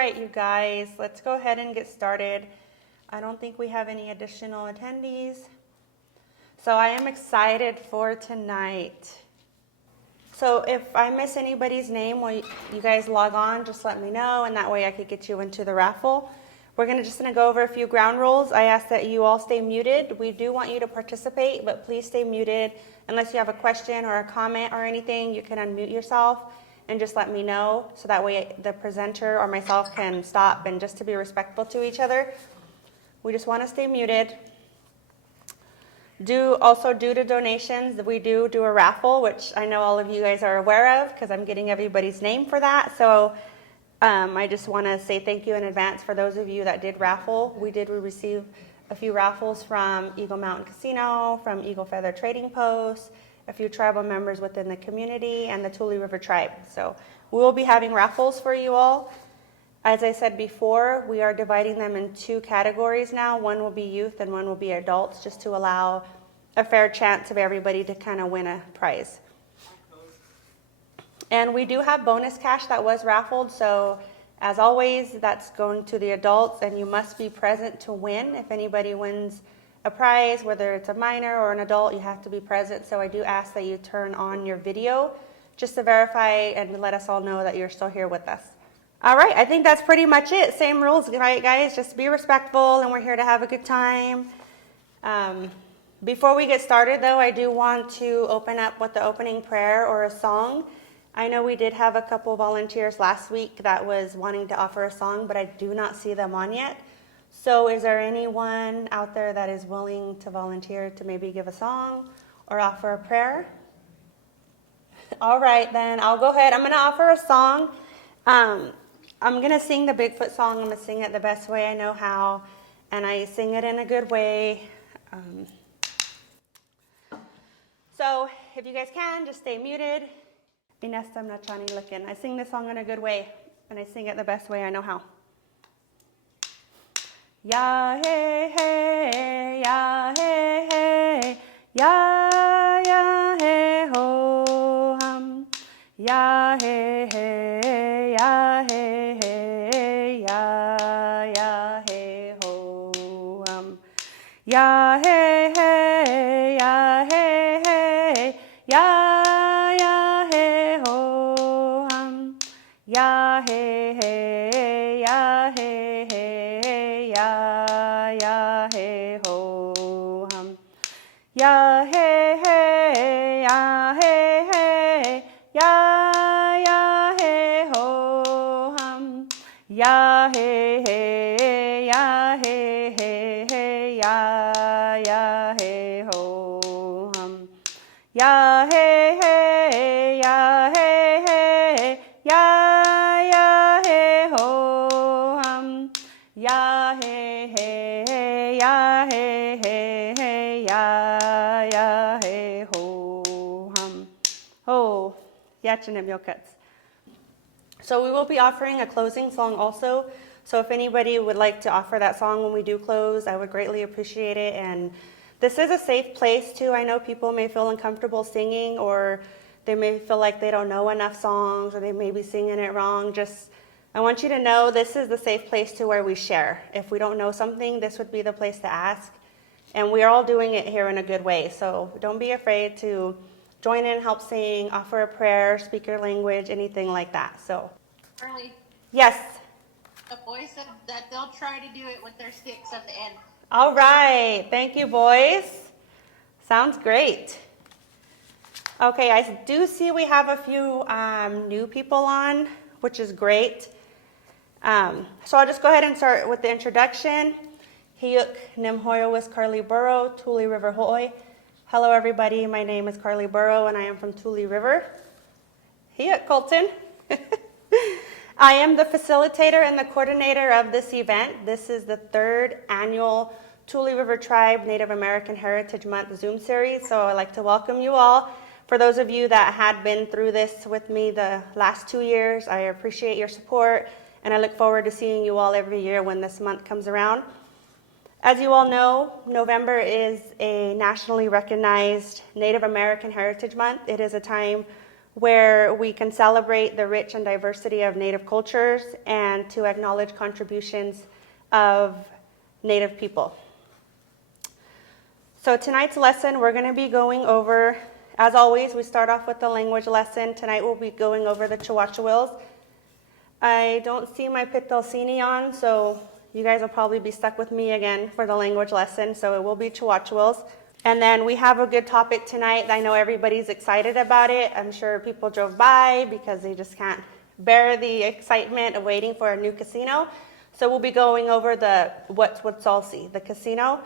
right, you guys, let's go ahead and get started. I don't think we have any additional attendees. So I am excited for tonight. So if I miss anybody's name while you guys log on, just let me know, and that way I could get you into the raffle. We're just gonna go over a few ground rules. I ask that you all stay muted. We do want you to participate, but please stay muted. Unless you have a question or a comment or anything, you can unmute yourself and just let me know, so that way the presenter or myself can stop, and just to be respectful to each other. We just want to stay muted. Also, due to donations, we do a raffle, which I know all of you guys are aware of because I'm getting everybody's name for that. So I just want to say thank you in advance for those of you that did raffle. We receive a few raffles from Eagle Mountain Casino, from Eagle Feather Trading Post, a few tribal members within the community, and the Tule River Tribe. So we will be having raffles for you all. As I said before, we are dividing them in two categories now. One will be youth and one will be adults, just to allow a fair chance of everybody to kind of win a prize. And we do have bonus cash that was raffled, so as always, that's going to the adults, and you must be present to win. If anybody wins a prize, whether it's a minor or an adult, you have to be present. So I do ask that you turn on your video just to verify and let us all know that you're still here with us. All right, I think that's pretty much it. Same rules, right, guys? Just be respectful, and we're here to have a good time. Before we get started, though, I do want to open up with the opening prayer or a song. I know we did have a couple volunteers last week that was wanting to offer a song, but I do not see them on yet. So is there anyone out there that is willing to volunteer to maybe give a song or offer a prayer? All right, then I'll go ahead. I'm going to offer a song. I'm going to sing the Bigfoot song. I'm going to sing it the best way I know how, and I sing it in a good way. So if you guys can, just stay muted. Inesta Mnachani looking. I sing this song in a good way, and I sing it the best way I know how. Ya hey hey, ya hey hey, ya hey ho hum. Ya hey hey, ya hey hey, ya hey ho hum. Ya hey hey, ya hey hey, ya hey ho hum. Ya hey hey, ya hey hey, ya hey ho hum. Ya hey hey, ya hey hey, ya hey ho hum. Ya hey hey, ya hey hey, ya hey ho hum. Ya hey hey, ya hey hey, ya hey ho hum. Ya hey hey, ya hey hey, ya hey ho hum. Oh, yachinim yokuts. So we will be offering a closing song also. So if anybody would like to offer that song when we do close, I would greatly appreciate it. And this is a safe place too. I know people may feel uncomfortable singing, or they may feel like they don't know enough songs, or they may be singing it wrong. I want you to know this is the safe place to where we share. If we don't know something, this would be the place to ask. And we are all doing it here in a good way. So don't be afraid to join in, help sing, offer a prayer, speak your language, anything like that. So, Carly, yes. the boys said that they'll try to do it with their sticks at the end. All right. Thank you, boys. Sounds great. Okay, I do see we have a few new people on, which is great. So I'll just go ahead and start with the introduction. Hiyuk Nimhoyo is Carly Burrow, Tule River Hoy. Hello, everybody. My name is Carly Burrow, and I am from Tule River. Hiyuk Colton. I am the facilitator and the coordinator of this event. This is the third annual Tule River Tribe Native American Heritage Month Zoom series. So I'd like to welcome you all. For those of you that had been through this with me the last 2 years, I appreciate your support, and I look forward to seeing you all every year when this month comes around. As you all know, November is a nationally recognized Native American Heritage Month. It is a time where we can celebrate the rich and diversity of Native cultures and to acknowledge contributions of Native people. So tonight's lesson, we're going to be going over, as always, we start off with the language lesson. Tonight we'll be going over the Chewachowills. I don't see my Pitalsini on, so you guys will probably be stuck with me again for the language lesson, so it will be Chewachowills. And then we have a good topic tonight. I know everybody's excited about it. I'm sure people drove by because they just can't bear the excitement of waiting for a new casino. So we'll be going over the What's Salsi, the casino.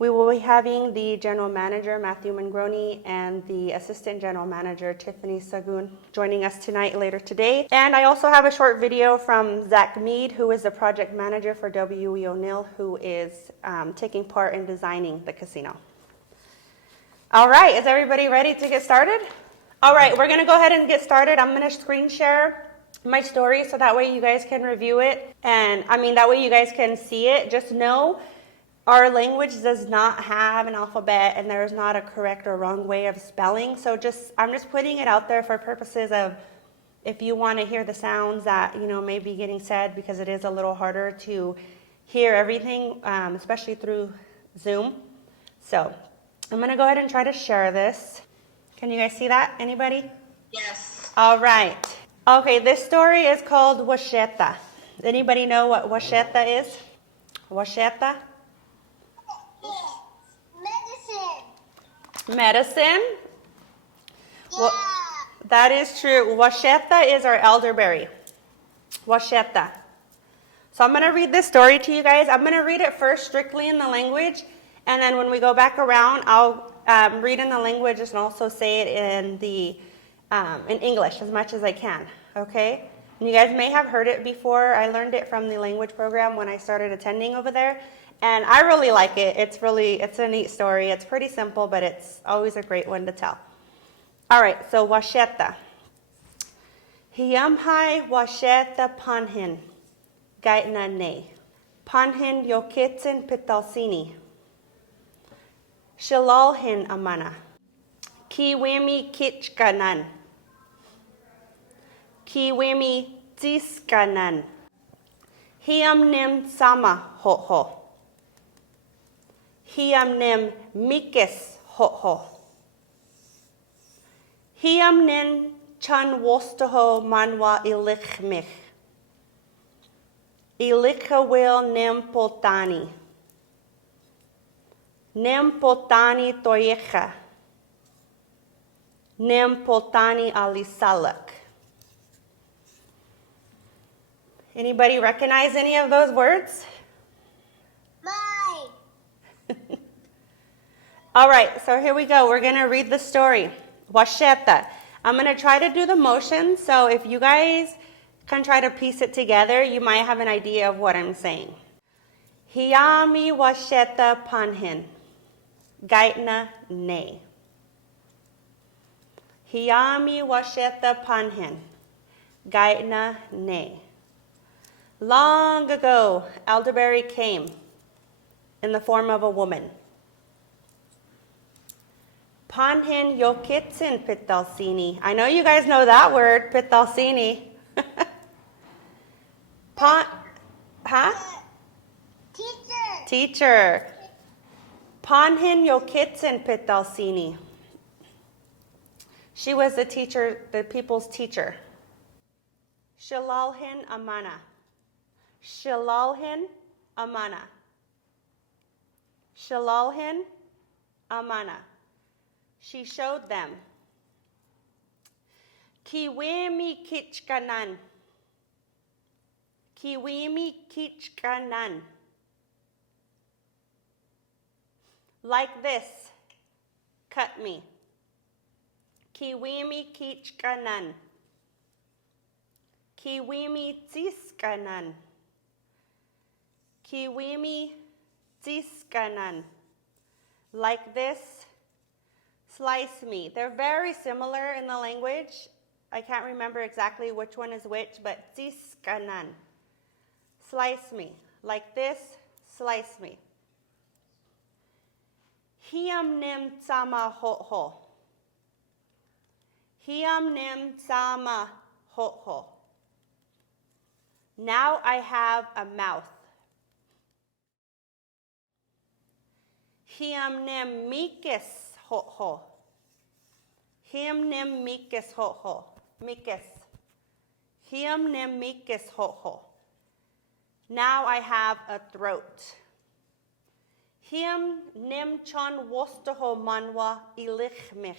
We will be having the general manager, Matthew Mangroni, and the assistant general manager, Tiffany Sagun, joining us tonight, later today. And I also have a short video from Zach Mead, who is the project manager for W.E. O'Neill, who is taking part in designing the casino. All right, is everybody ready to get started? All right, we're going to go ahead and get started. I'm going to screen share my story so that way you guys can review it. And that way you guys can see it. Just know our language does not have an alphabet, and there is not a correct or wrong way of spelling. So I'm just putting it out there for purposes of if you want to hear the sounds that may be getting said, because it is a little harder to hear everything, especially through Zoom. So I'm going to go ahead and try to share this. Can you guys see that? Anybody? Yes. All right. Okay, this story is called Washeta. Anybody know what Washeta is? Washeta? Medicine? Yeah. Well, that is true. Washeta is our elderberry. Washeta. So I'm going to read this story to you guys. I'm going to read it first strictly in the language, and then when we go back around, I'll read in the language and also say it in English as much as I can. Okay? And you guys may have heard it before. I learned it from the language program when I started attending over there. And I really like it. It's a neat story. It's pretty simple, but it's always a great one to tell. All right, so Washeta. Hiyamhai Washeta Panhin, Gaitna Ne. Panhin Yokitzin Pitalsini. Shilalhin Amana. Kiwimi Kitchkanan. Kiwimi Tiskanan. Hiamnim Sama Ho. Hiamnim mikis ho. Hiamnin chan wostaho manwa ilichmich. Ilichawil nim potani. Nim potani toyecha. Nim potani alisalak. Anybody recognize any of those words? All right, so here we go. We're going to read the story. Washeta. I'm going to try to do the motions, so if you guys can try to piece it together, you might have an idea of what I'm saying. Hiyami Washeta Panhin. Gaitna Ne. Hiyami Washeta Panhin. Gaitna Ne. Long ago, elderberry came in the form of a woman. Panhin Yokitzin Pitalsini. I know you guys know that word, Pitalsini. Teacher. Panhin Yokitzin Pitalsini. She was the teacher, the people's teacher. Shilalhin Amana. Shilalhin Amana. Shilalhin Amana. She showed them. Kiwimi Kitchkanan. Kiwimi Kitchkanan. Like this, cut me. Kiwimi Kitchkanan. Kiwimi Tiskanan. Kiwimi Tiskanan. Like this, slice me. They're very similar in the language. I can't remember exactly which one is which, but tiskanan. Slice me. Like this, slice me. Hiam nim tsama ho ho. Hiam nim sama ho. Now I have a mouth. Hiam nim mikis ho. Hiam nim mikis ho. Mikis. Hiam nim mikis ho. Now I have a throat. Hiam nim chon wostaho manwa ilich mich.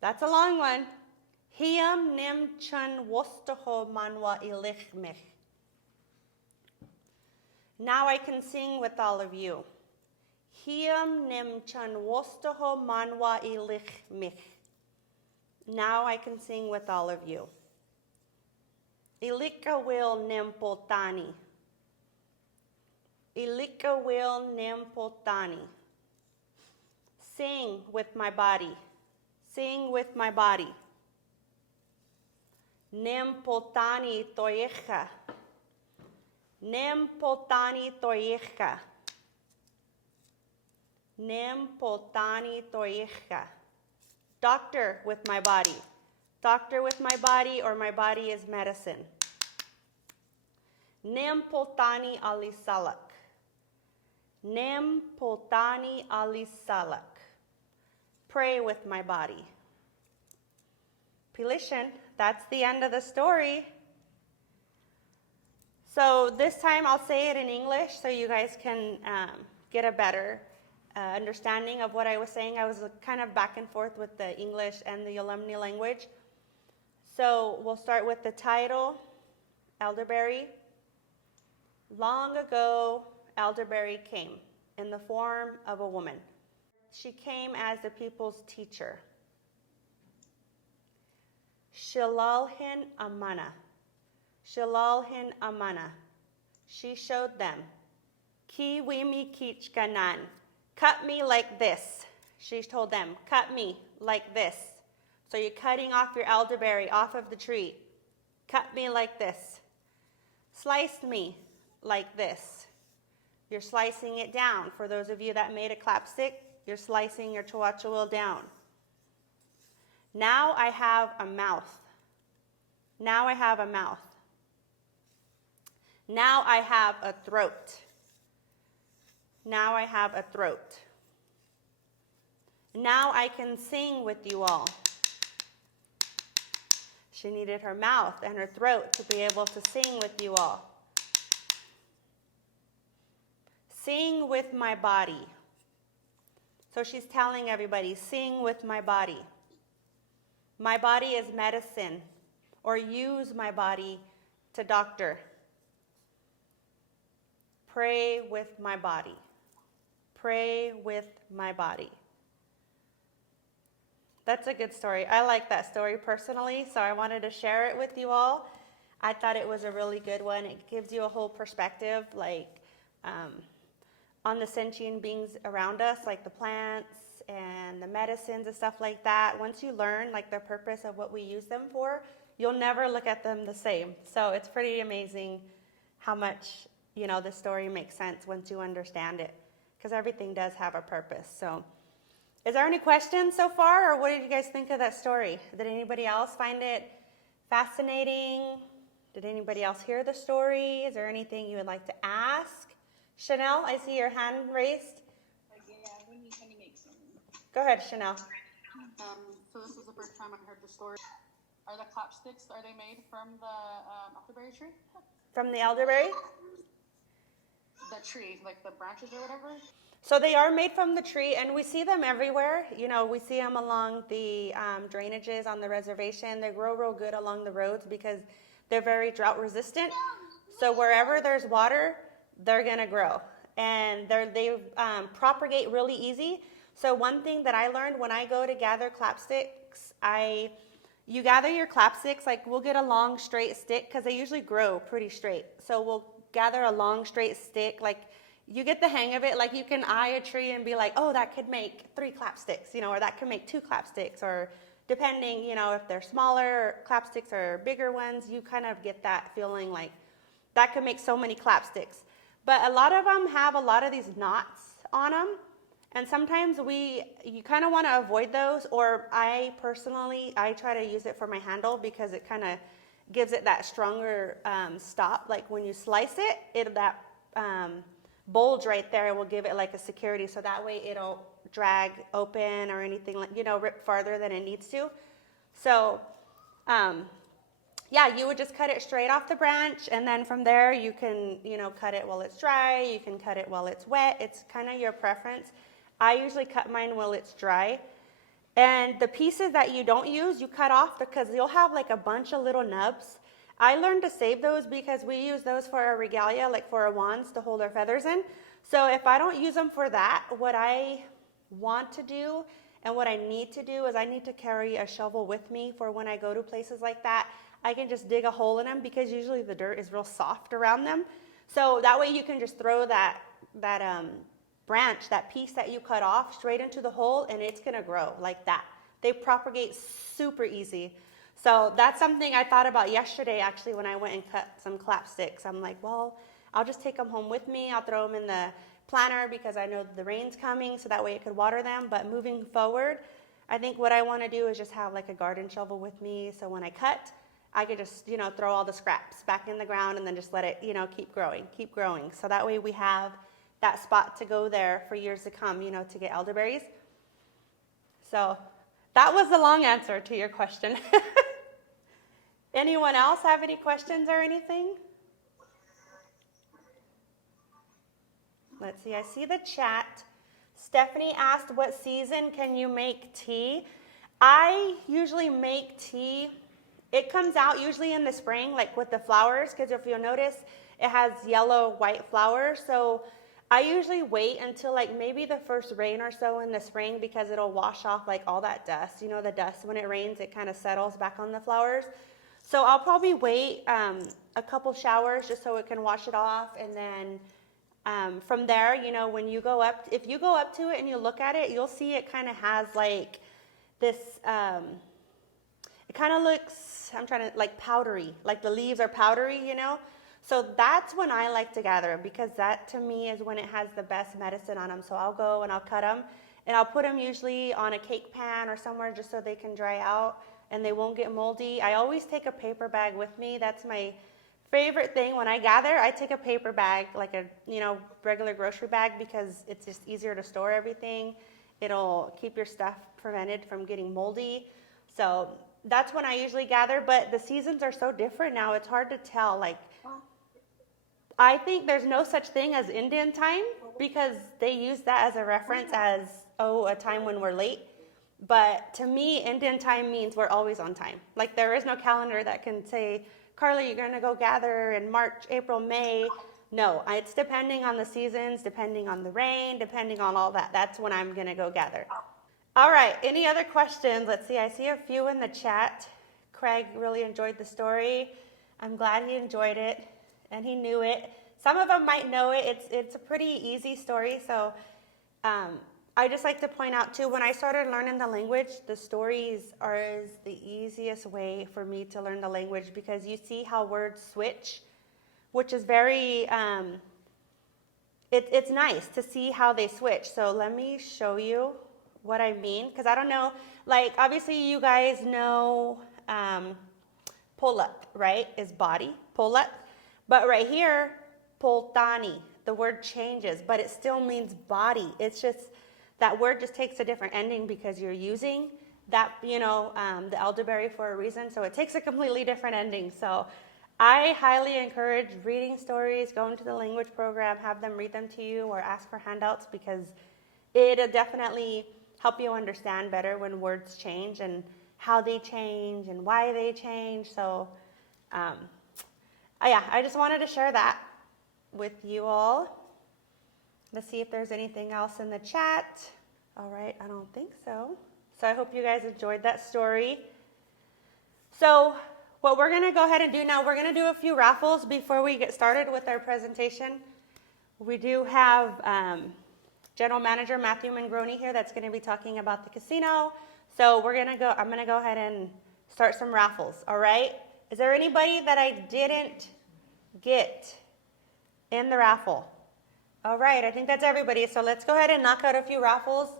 That's a long one. Hiam nim chon wostaho manwa ilich mich. Now I can sing with all of you. Hiam nim chon wostaho manwa ilich mich. Now I can sing with all of you. Ilika will nim potani. Ilika will nim potani. Sing with my body. Sing with my body. Nim potani toyecha. Nim potani toyecha. Nim potani toyecha. Doctor with my body. Doctor with my body, or my body is medicine. Nim potani alisalak. Nim potani alisalak. Pray with my body. Pilishan, that's the end of the story. So this time I'll say it in English so you guys can get a better understanding of what I was saying. I was kind of back and forth with the English and the Yolumni language. So we'll start with the title, Elderberry. Long ago, Elderberry came in the form of a woman. She came as the people's teacher. Shilalhin amana. Shilalhin amana. She showed them. Ki wimi kich ganan. Cut me like this. She told them, cut me like this. So you're cutting off your elderberry off of the tree. Cut me like this. Slice me like this. You're slicing it down. For those of you that made a clapstick, you're slicing your chihuahua down. Now I have a mouth. Now I have a mouth. Now I have a throat. Now I have a throat. Now I can sing with you all. She needed her mouth and her throat to be able to sing with you all. Sing with my body. So she's telling everybody, sing with my body. My body is medicine, or use my body to doctor. Pray with my body. Pray with my body. That's a good story. I like that story personally, so I wanted to share it with you all. I thought it was a really good one. It gives you a whole perspective, like on the sentient beings around us, like the plants and the medicines and stuff like that. Once you learn like the purpose of what we use them for, you'll never look at them the same. So it's pretty amazing how much, the story makes sense once you understand it, because everything does have a purpose. So is there any questions so far, or what did you guys think of that story? Did anybody else find it fascinating? Did anybody else hear the story? Is there anything you would like to ask? Chanel, I see your hand raised. Yeah, when you make some. Go ahead, Chanel. So this is the first time I heard the story. Are the clapsticks, are they made from the elderberry tree? From the elderberry? The tree, like the branches or whatever? So they are made from the tree, and we see them everywhere. We see them along the drainages on the reservation. They grow real good along the roads because they're very drought resistant. So wherever there's water, they're gonna grow, and they propagate really easy. So one thing that I learned when I go to gather clapsticks, you gather your clapsticks, like we'll get a long straight stick because they usually grow pretty straight. So we'll gather a long straight stick, like you get the hang of it, like you can eye a tree and be like, oh, that could make 3 clapsticks, or that could make 2 clapsticks, or depending, if they're smaller clapsticks or bigger ones, you kind of get that feeling like that could make so many clapsticks. But a lot of them have a lot of these knots on them, And sometimes you kind of want to avoid those, or I personally try to use it for my handle because it kind of gives it that stronger stop. Like when you slice it, that bulge right there will give it like a security, so that way it'll drag open or anything, like, rip farther than it needs to. So yeah, you would just cut it straight off the branch, and then from there you can, cut it while it's dry, you can cut it while it's wet. It's kind of your preference. I usually cut mine while it's dry. And the pieces that you don't use, you cut off because you'll have like a bunch of little nubs. I learned to save those because we use those for our regalia, like for our wands to hold our feathers in. So if I don't use them for that, what I want to do and what I need to do is I need to carry a shovel with me for when I go to places like that. I can just dig a hole in them because usually the dirt is real soft around them. So that way you can just throw that branch, that piece that you cut off, straight into the hole, and it's gonna grow like that. They propagate super easy. So that's something I thought about yesterday, actually, when I went and cut some clap sticks. I'm like, well, I'll just take them home with me. I'll throw them in the planter because I know the rain's coming, so that way it could water them. But moving forward, I think what I want to do is just have like a garden shovel with me, so when I cut, I could just, throw all the scraps back in the ground and then just let it, keep growing. So that way we have that spot to go there for years to come, to get elderberries. So that was the long answer to your question. Anyone else have any questions or anything? Let's see, I see the chat. Stephanie asked, what season can you make tea? I usually make tea, it comes out usually in the spring, like with the flowers, because if you'll notice, it has yellow, white flowers. So I usually wait until like maybe the first rain or so in the spring because it'll wash off like all that dust. The dust, when it rains, it kind of settles back on the flowers. So I'll probably wait a couple showers just so it can wash it off. And then from there, when you go up, if you go up to it and you look at it, you'll see it kind of has like this, it kind of looks, like powdery, like the leaves are powdery, So that's when I like to gather them because that to me is when it has the best medicine on them. So I'll go and I'll cut them and I'll put them usually on a cake pan or somewhere just so they can dry out and they won't get moldy. I always take a paper bag with me. That's my favorite thing. When I gather, I take a paper bag, like a, regular grocery bag because it's just easier to store everything. It'll keep your stuff prevented from getting moldy. So that's when I usually gather, but the seasons are so different now. It's hard to tell. Like, I think there's no such thing as Indian time because they use that as a reference as, a time when we're late. But to me, Indian time means we're always on time. Like there is no calendar that can say, Carly, you're going to go gather in March, April, May. No, it's depending on the seasons, depending on the rain, depending on all that. That's when I'm going to go gather. All right, any other questions? Let's see, I see a few in the chat. Craig really enjoyed the story. I'm glad he enjoyed it and he knew it. Some of them might know it. It's a pretty easy story. So I just like to point out too, when I started learning the language, the stories are the easiest way for me to learn the language because you see how words switch, which is very, it's nice to see how they switch. So let me show you what I mean, because I don't know, like obviously you guys know pulat, right, is body, pulat, but right here, poltani, the word changes, but it still means body. It's just, that word just takes a different ending because you're using that, the elderberry for a reason, so it takes a completely different ending. So I highly encourage reading stories, going to the language program, have them read them to you or ask for handouts because it'll definitely help you understand better when words change and how they change and why they change. So, yeah, I just wanted to share that with you all. Let's see if there's anything else in the chat. All right, I don't think so. So I hope you guys enjoyed that story. So what we're going to go ahead and do now, we're going to do a few raffles before we get started with our presentation. We do have General Manager Matthew Mangroni here that's going to be talking about the casino. So I'm going to go ahead and start some raffles, all right? Is there anybody that I didn't get in the raffle? All right, I think that's everybody. So let's go ahead and knock out a few raffles.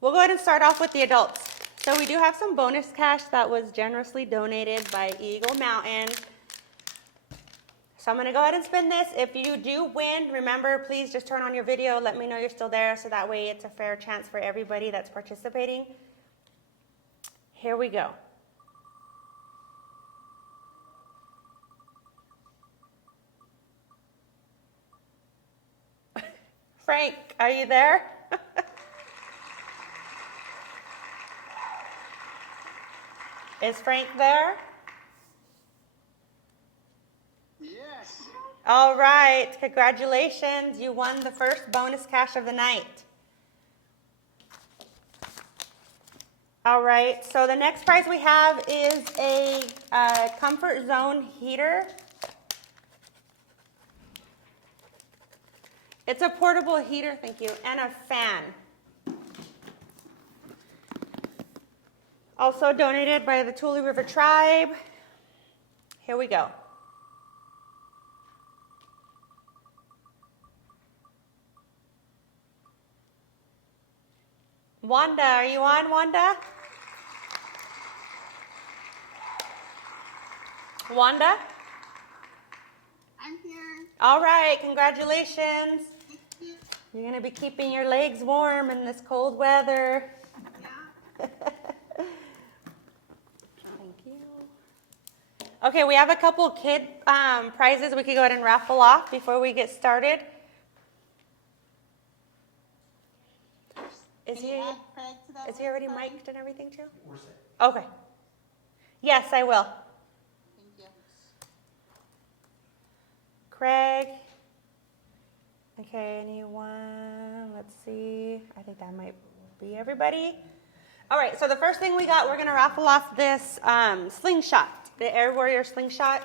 We'll go ahead and start off with the adults. So we do have some bonus cash that was generously donated by Eagle Mountain. So I'm gonna go ahead and spin this. If you do win, remember, please just turn on your video. Let me know you're still there so that way it's a fair chance for everybody that's participating. Here we go. Frank, are you there? Is Frank there? Yes. All right, congratulations. You won the first bonus cash of the night. All right, so the next prize we have is a Comfort Zone heater. It's a portable heater, thank you, and a fan. Also donated by the Tule River Tribe. Here we go. Wanda, are you on, Wanda? Wanda? I'm here. All right, congratulations. Thank you. You're going to be keeping your legs warm in this cold weather. Yeah. Thank you. Okay, we have a couple kid prizes we could go ahead and raffle off before we get started. Is Can he, you add Craig to that is he already list, Craig? mic'd and everything too? We're set. Okay. Yes, I will. Thank you. Craig. Okay, anyone? Let's see. I think that might be everybody. All right, so the first thing we got, we're going to raffle off this slingshot, the Air Warrior slingshot.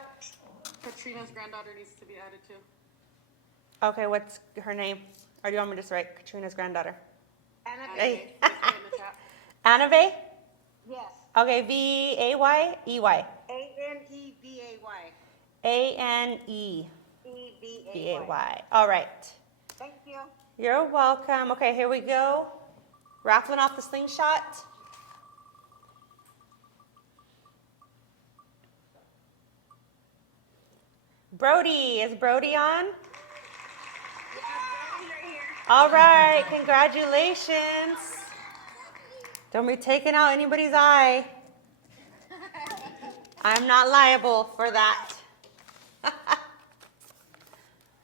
Katrina's granddaughter needs to be added too. Okay, what's her name? Or do you want me to just write Katrina's granddaughter? Anna, Hey. Just put it in the chat. Anave? yes. Okay, V-A-Y-E-Y. A-N-E-B-A-Y. A-N-E-B-A-Y. E-B-A-Y. All right. Thank you. You're welcome. Okay, here we go. Raffling off the slingshot. Brody, is Brody on? All right, congratulations. Don't be taking out anybody's eye. I'm not liable for that.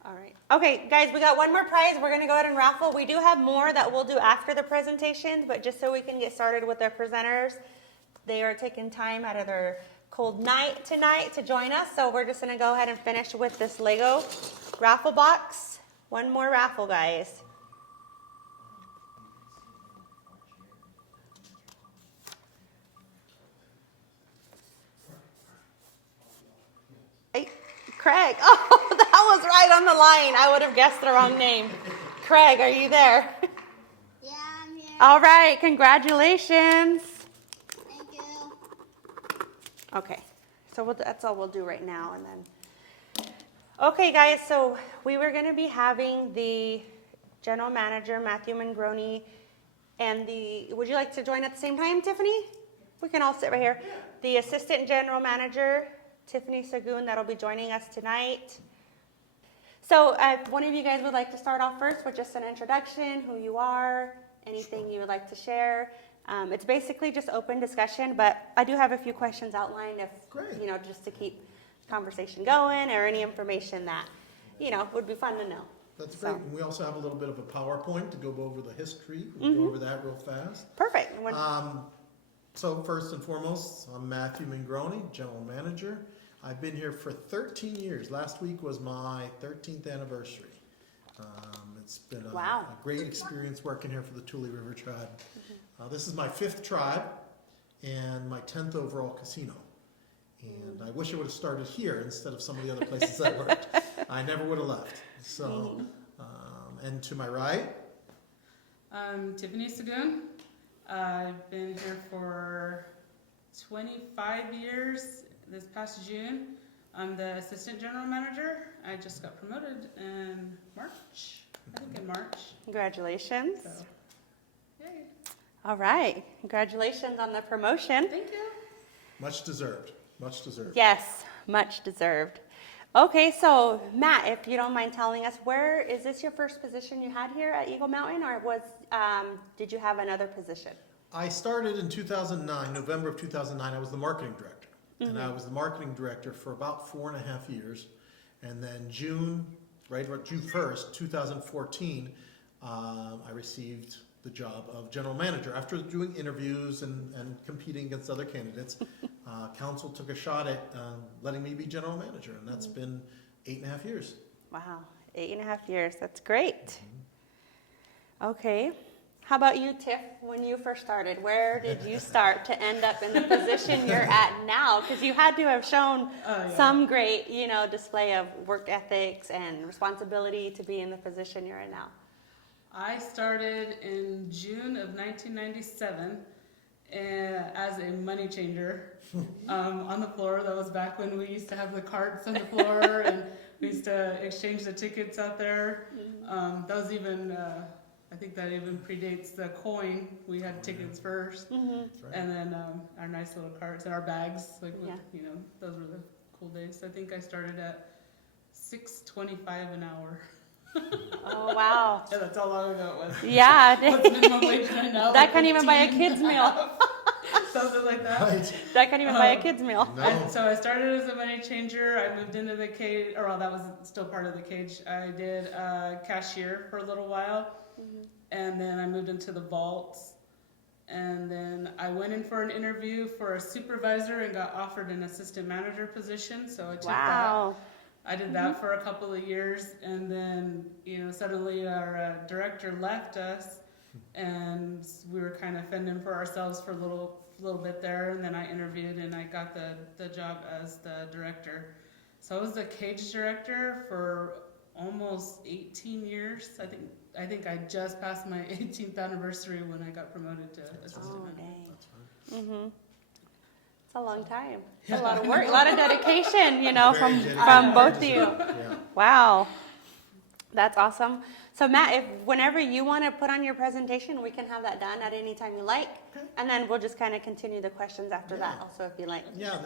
All right. Okay, guys, we got one more prize. We're going to go ahead and raffle. We do have more that we'll do after the presentation, but just so we can get started with our presenters, they are taking time out of their cold night tonight to join us. So we're just going to go ahead and finish with this Lego raffle box. One more raffle, guys. Hey, Craig. Oh, that was right on the line. I would have guessed the wrong name. Craig, are you there? Yeah, I'm here. All right, congratulations. Thank you. Okay, so that's all we'll do right now, and then. Okay, guys. So we were going to be having the general manager Matthew Mangroni and the. Would you like to join at the same time, Tiffany? We can all sit right here. The assistant general manager Tiffany Sagoon that'll be joining us tonight. So if one of you guys would like to start off first with just an introduction, who you are, anything you would like to share. It's basically just open discussion, but I do have a few questions outlined if, Great. just to keep the conversation going or any information that, would be fun to know. That's So. great. And we also have a little bit of a PowerPoint to go over the history. We'll go over that real fast. Perfect. So first and foremost, I'm Matthew Mangroni, General Manager. I've been here for 13 years. Last week was my 13th anniversary. It's been a great experience working here for the Tule River Tribe. This is my 5th tribe and my 10th overall casino. And I wish I would have started here instead of some of the other places I worked. I never would have left. So, and to my right, I'm Tiffany Sagoon. I've been here for 25 years this past June. I'm the assistant general manager. I just got promoted in March. I think in March. Congratulations. So, yay. All right. Congratulations on the promotion. Thank you. Much deserved, much deserved. Yes, much deserved. Okay, so Matt, if you don't mind telling us, where is this your first position you had here at Eagle Mountain, or did you have another position? I started in 2009, November of 2009. I was the marketing director. And I was the marketing director for about 4.5 years. And then June 1st, 2014, I received the job of general manager. After doing interviews and competing against other candidates, council took a shot at letting me be general manager. And that's been 8.5 years. Wow, 8.5 years. That's great. Okay. How about you, Tiff, when you first started? Where did you start to end up in the position you're at now? Because you had to have shown some great, display of work ethics and responsibility to be in the position you're in now. I started in June of 1997 as a money changer on the floor. That was back when we used to have the carts on the floor and we used to exchange the tickets out there. That was even... I think that even predates the coin. We had tickets first, That's right. and then our nice little carts and our bags. Those were the cool days. I think I started at $6.25 an hour. Oh, wow. Yeah, that's how long ago it was. Yeah. What's minimum wage right now? That can't even buy a kid's meal. Something like that. Right. That can't even buy a kid's meal. No. So I started as a money changer. I moved into the cage, that was still part of the cage. I did cashier for a little while. And then I moved into the vaults, and then I went in for an interview for a supervisor and got offered an assistant manager position, so I took Wow. that. I did that for a couple of years, and then suddenly our director left us, and we were kind of fending for ourselves for a little bit there, and then I interviewed and I got the job as the director. So I was the cage director for almost 18 years. I think I just passed my 18th anniversary when I got promoted to assistant manager. Dang. That's right. It's a long time. It's a lot of work, a lot of dedication, from dedicated. both of you. Yeah. Wow. That's awesome. So Matt, whenever you want to put on your presentation, we can have that done at any time you like. Okay. And then we'll just kind of continue the questions after that also if you like. Yeah,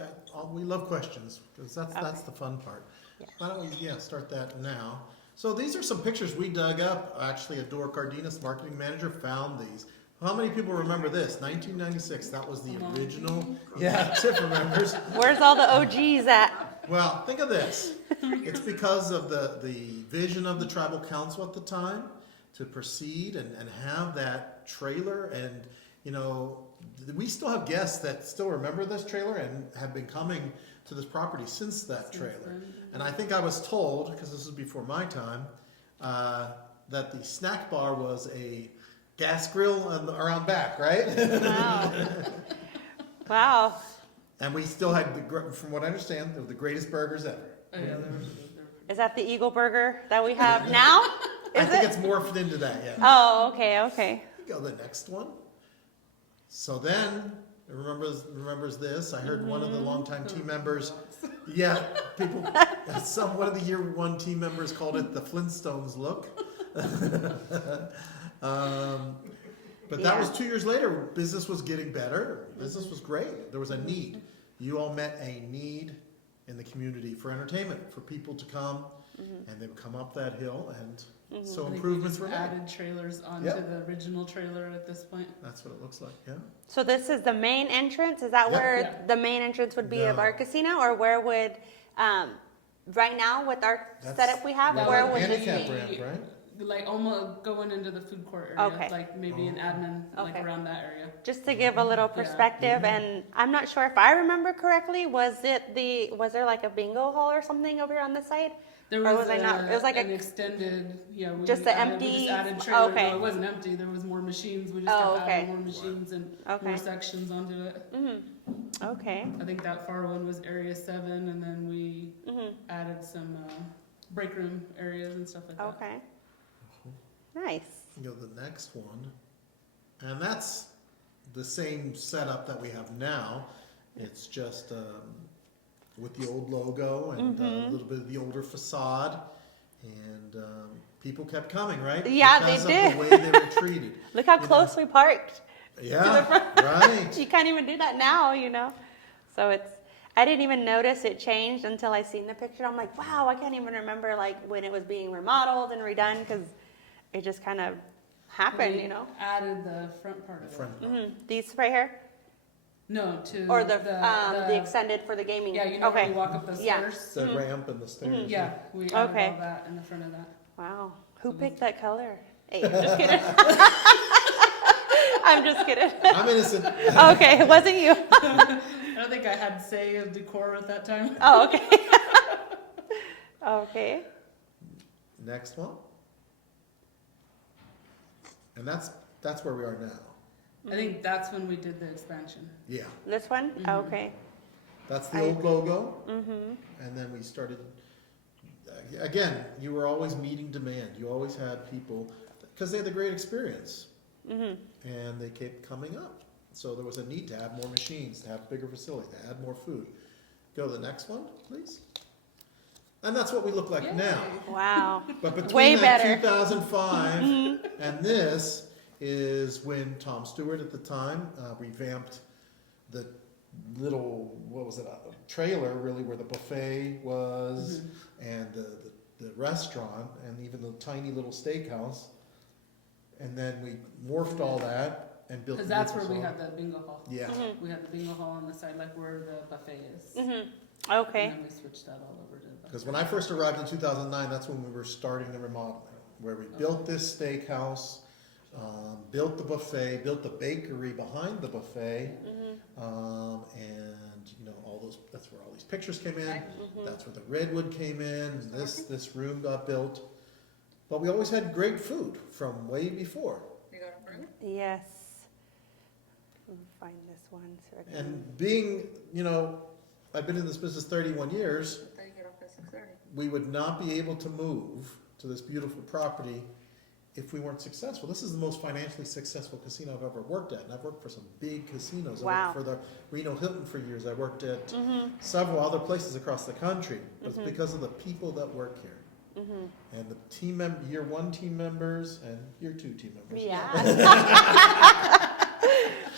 we love questions because that's the fun part. Yeah. Why don't we start that now? So these are some pictures we dug up. Actually, Adora Cardenas, marketing manager, found these. How many people remember this? 1996. That was the original. Yeah, Tiff remembers. Where's all the OGs at? Well, think of this. It's because of the vision of the tribal council at the time to proceed and have that trailer. And, we still have guests that still remember this trailer and have been coming to this property since that trailer. And I think I was told, because this was before my time, that the snack bar was a gas grill around back, right? Wow. Wow. And we still had, from what I understand, they were the greatest burgers ever. Oh, yeah, Is that the Eagle Burger that we have now? I think it's morphed into that, yeah. Oh, okay. Go the next one. So then, remembers this. I heard one of the longtime team members, one of the year one team members called it the Flintstones look. But that was 2 years later. Business was getting better. Business was great. There was a need. You all met a need in the community for entertainment, for people to come, and they would come up that hill, and so improvements were made. Added trailers onto the original trailer at this point. That's what it looks like, yeah. So this is the main entrance? Is that where Yeah. the main entrance would be No. of our casino? Or where would, right now with our setup we have, That where would would this handicap be? ramp, right? Like almost going into the food court area, Okay. like maybe an admin, like Okay. around that area. Just to give a little perspective, and I'm not sure if I remember correctly, was there like a bingo hall or something over here on this side? There Or was, was I not- it was like an a- extended, we Just the added, we empty- just added trailer. okay. No, it wasn't empty. There was more machines. We just Oh, kept okay. adding more machines and Okay. more sections onto it. Okay. I think that far one was area 7, and then we added some break room areas and stuff like that. Okay. Nice. The next one, and that's the same setup that we have now. It's just with the old logo and a little bit of the older facade. And people kept coming, right? Yeah, they because did. of the way they were treated. Look how You close we parked. Yeah, right. You can't even do that now, you know. So I didn't even notice it changed until I seen the picture. I'm like, wow, I can't even remember like when it was being remodeled and redone because it just kind of happened, We you know. added the front part of it. Front. These right here, No, to or the extended for the gaming. Yeah, you know okay. when you walk up the Yeah. stairs. The ramp and the stairs. Yeah, we added Okay. all that in the front of that. Wow, who picked that color? Hey, I'm just kidding. I'm just kidding. I'm innocent. Okay, it wasn't you. I don't think I had say of decor at that time. Oh, okay. Okay. Next one. And that's where we are now. I think that's when we did the expansion. Yeah. This one? Okay. That's the old logo. And then we started, again, you were always meeting demand. You always had people, because they had a great experience. And they kept coming up. So there was a need to have more machines, to have bigger facilities, to add more food. Go to the next one, please. And that's what we look like Yay. now. Wow. But between Way that better. 2005 and this is when Tom Stewart at the time revamped the little, what was it, trailer really where the buffet was and the restaurant and even the tiny little steakhouse. And then we morphed all that and built. Because the that's where beautiful we hall. had the bingo hall. Yeah. We had the bingo hall on the side, like where the buffet is. Okay. And then we switched that all over to the buffet. Because when I first arrived in 2009, that's when we were starting the remodeling, where we built this steakhouse, built the buffet, built the bakery behind the buffet, and you know all those. That's where all these pictures came in. That's where the redwood came in. This room got built, but we always had great food from way before. You got a burger? Yes. Let me find this one. So I can... And being, you know, I've been in this business 31 years. But then you get off at 6:30. We would not be able to move to this beautiful property if we weren't successful. This is the most financially successful casino I've ever worked at, and I've worked for some big casinos. I Wow. worked for the Reno Hilton for years. I worked at several other places across the country, but it's because of the people that work here. And the year one team members and year two team members. Yeah.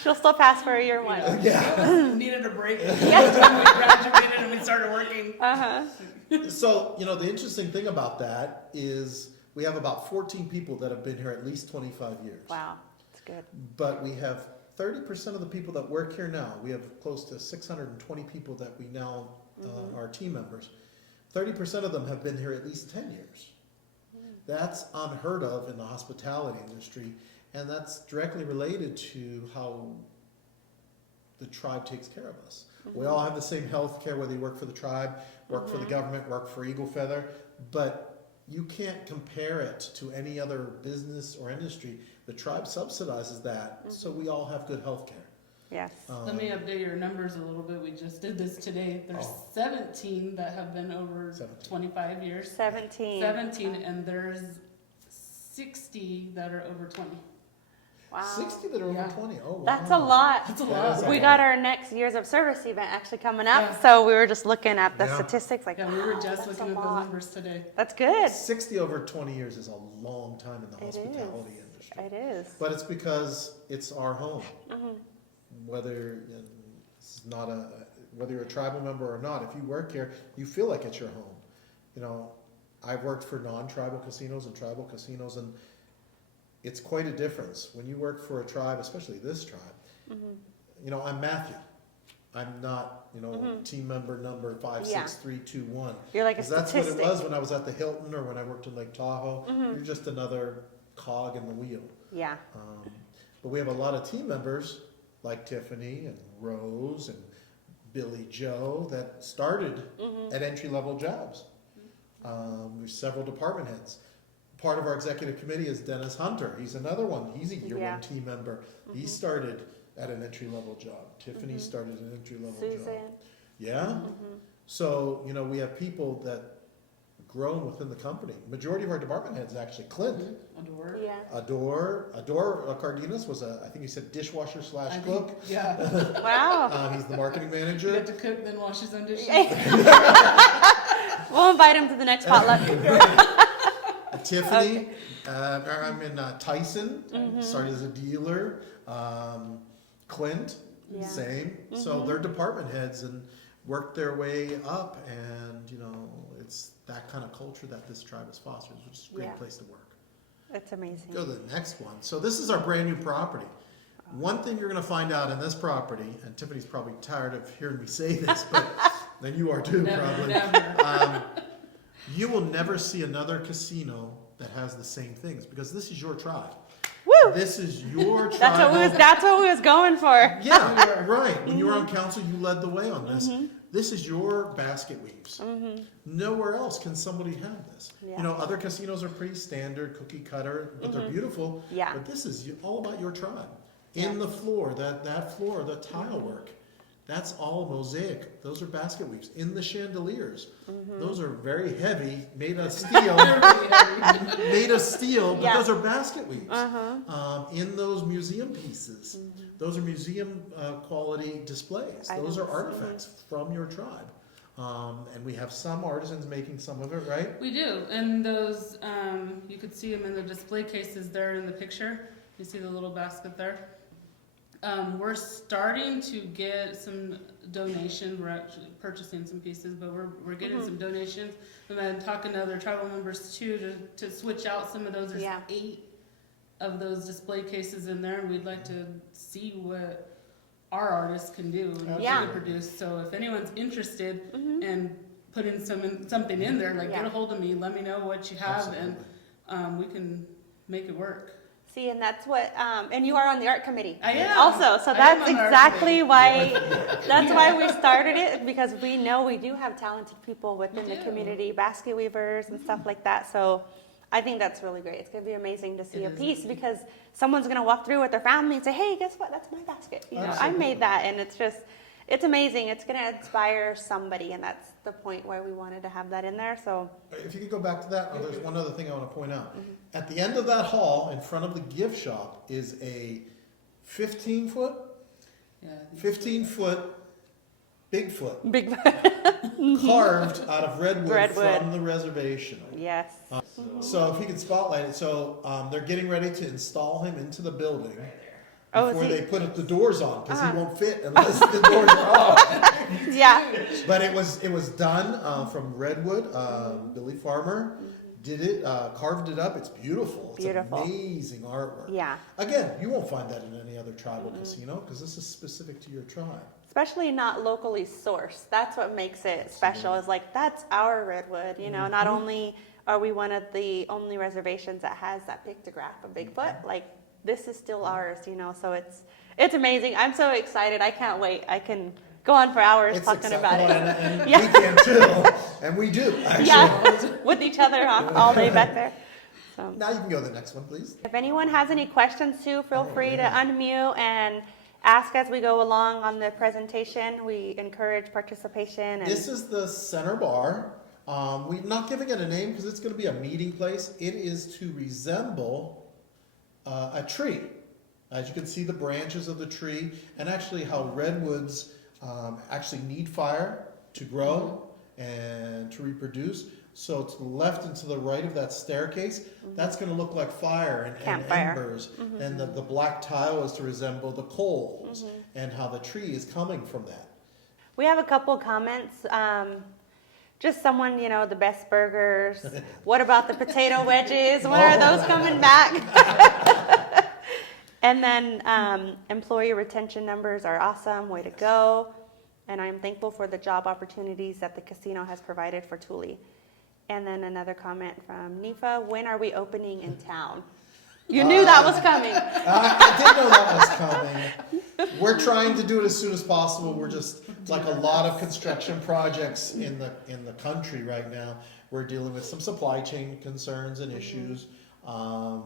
She'll still pass for a year one. Yeah. Needed a break. When we graduated and we started working. So, you know, the interesting thing about that is we have about 14 people that have been here at least 25 years. Wow, that's good. But we have 30% of the people that work here now. We have close to 620 people that we now are team members. 30% of them have been here at least 10 years. That's unheard of in the hospitality industry, and that's directly related to how the tribe takes care of us. We all have the same health care, whether you work for the tribe, work for the government, work for Eagle Feather, but you can't compare it to any other business or industry. The tribe subsidizes that, so we all have good health care. Yes. Let me update your numbers a little bit. We just did this today. There's 17 that have been over 17. 25 years. 17. 17, and there's 60 that are over 20. Wow. 60 that are Yeah. over 20. Oh, wow. That's a lot. That's a That lot. is a We lot. got our next years of service event actually coming up, Yeah. so we were just looking at the Yeah. statistics like, Yeah, we were wow, just that's looking a at the lot. numbers today. That's good. 60 over 20 years is a long time in the It hospitality is. industry. It is. But it's because it's our home. Whether it's not whether you're a tribal member or not, if you work here, you feel like it's your home. You know, I've worked for non-tribal casinos and tribal casinos, and it's quite a difference when you work for a tribe, especially this tribe. You know, I'm Matthew. I'm not, you know, team member number 56321. You're like a Because that's what statistic. it was when I was at the Hilton or when I worked in Lake Tahoe. You're just another cog in the wheel. Yeah. But we have a lot of team members like Tiffany and Rose and Billy Joe that started at entry-level jobs. There's several department heads. Part of our executive committee is Dennis Hunter. He's another one. He's a year Yeah. one team member. He started at an entry-level job. Tiffany started an entry-level job. Susan. Yeah? So, you know, we have people that grown within the company. Majority of our department heads actually, Clint, Adore. Yeah. Adore Cardenas was I think he said dishwasher / cook. Yeah. Wow. He's the marketing You manager. get to cook, then wash his own dishes. We'll invite him to the next potluck. Tiffany, Tyson, Mm-hmm. started as a dealer. Clint, Yeah. same. So they're department heads and worked their way up, and it's that kind of culture that this tribe has fostered, which is a great Yeah. place to work. It's amazing. Go to the next one. So this is our brand new property. One thing you're going to find out in this property, and Tiffany's probably tired of hearing me say this, but then you are too, probably. Never. You will never see another casino that has the same things, because this is your tribe. Woo! This is your tribe. That's what we was going for. Yeah, right. When you were on council, you led the way on this. This is your basket weaves. Nowhere else can somebody have this. Yeah. Other casinos are pretty standard, cookie cutter, but they're beautiful. Yeah. But this is all about your tribe. In the floor, that floor, the tile work, that's all mosaic. Those are basket weaves. In the chandeliers, those are very heavy, made of steel. But Yeah. those are basket weaves. In those museum pieces, those are museum quality displays. Those are artifacts from your tribe. And we have some artisans making some of it, right? We do, and those, you could see them in the display cases there in the picture. You see the little basket there? We're starting to get some donations. We're actually purchasing some pieces, but we're getting some donations. And then talking to other tribal members too to switch out some of those. There's 8 of those display cases in there, and we'd like to see what our artists can do and what they produce. So if anyone's interested in putting something in there, like get a hold of me, let me know what you have, and we can make it work. See, and that's what, and you are on the art committee. I am. Also, so I am that's on the art exactly why, that's why we started it, because we know we do have talented people within the community, basket weavers and stuff like that. So I think that's really great. It's going to be amazing to see a piece, because someone's going to walk through with their family and say, hey, guess what? That's my basket. I made that. And it's amazing. It's going to inspire somebody. And that's the point why we wanted to have that in there. So If you could go back to that, there's one other thing I want to point out. At the end of that hall, in front of the gift shop, is a 15-foot Bigfoot big, carved out of redwood from the reservation. yes. So if you could spotlight it, so they're getting ready to install him into the building Oh, before is he- they put the doors on, because he won't fit unless the doors are off. Yeah. But it was done from redwood. Billy Farmer did it, carved it up. It's beautiful. It's Beautiful. amazing artwork. Yeah. Again, you won't find that in any other tribal casino, because this is specific to your tribe. Especially not locally sourced. That's what makes it special, is like, that's our redwood, not only are we one of the only reservations that has that pictograph of Bigfoot, like, this is still ours, so it's amazing. I'm so excited. I can't wait. I can go on for hours talking about it. And Yeah. we can too, and we do, actually. Yeah, with each other all day back there. So, Now you can go to the next one, please. if anyone has any questions too, feel free to unmute and ask as we go along on the presentation. We encourage participation. And This is the center bar. We're not giving it a name because it's going to be a meeting place. It is to resemble a tree. As you can see, the branches of the tree, and actually how redwoods actually need fire to grow and to reproduce. So to the left and to the right of that staircase, that's going to look like fire and Campfire. embers. And the black tile is to resemble the coals, and how the tree is coming from that. we have a couple comments. Just someone, the best burgers. What about the potato wedges? When are those coming back? And then employee retention numbers are awesome. Way to go. And I'm thankful for the job opportunities that the casino has provided for Tule. And then another comment from Nifa. When are we opening in town? You knew that was coming. I did know that was coming. We're trying to do it as soon as possible. We're just, like a lot of construction projects in the country right now, we're dealing with some supply chain concerns and issues. A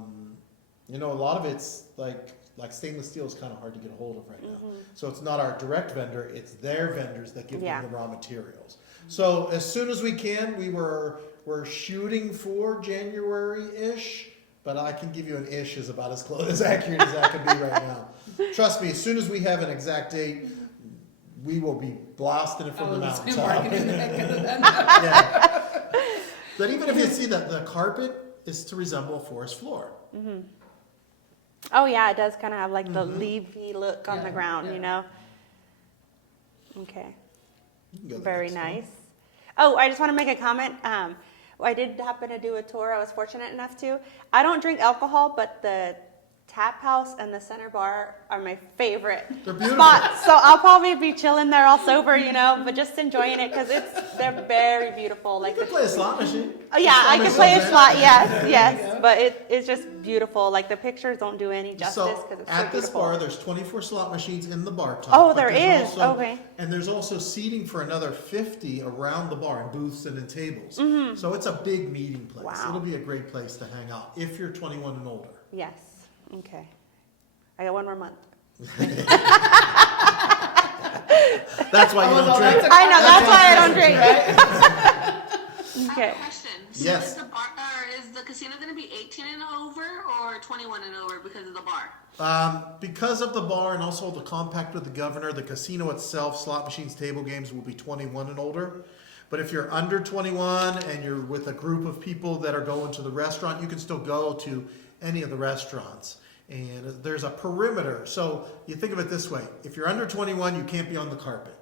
lot of it's like stainless steel is kind of hard to get a hold of right now. So it's not our direct vendor, it's their vendors that give them the raw materials. So as soon as we can, we were we're shooting for January-ish, but I can give you an ish is about as close, as accurate as that could be right now. Trust me, as soon as we have an exact date, we will be blasting it from the mountaintop. Marketing the heck out of that. Yeah. But even if you see that the carpet is to resemble a forest floor. Oh yeah, it does kind of have like the Mm-hmm. leafy look on the ground, yeah. you know. Okay. You can go to the Very next one. nice. Oh, I just want to make a comment. I did happen to do a tour. I was fortunate enough to. I don't drink alcohol, but the tap house and the center bar are my favorite They're beautiful. spots. So I'll probably be chilling there all sober, you know, but just enjoying it because they're very beautiful. Like You can play a slot machine. oh yeah, I can Slot play a machines, slot. yeah. Yes, you yes, go. but it's just beautiful. Like the pictures don't do any justice So because it's so at this beautiful. bar, there's 24 slot machines in the bar top. Oh, but there there's is. also- Okay. And there's also seating for another 50 around the bar in booths and in tables. So it's a big meeting place. Mm-hmm. Wow. It'll be a great place to hang out if you're 21 and older. Yes. Okay. I got one more month. That's why you Oh, don't so drink. that's a- I know. That's why I don't drink. I Okay. have a question. So Yes. is the bar, or is the casino going to be 18 and over or 21 and over because of the bar? Because of the bar and also the compact with the governor, the casino itself, slot machines, table games will be 21 and older. But if you're under 21 and you're with a group of people that are going to the restaurant, you can still go to any of the restaurants. And there's a perimeter. So you think of it this way. If you're under 21, you can't be on the carpet.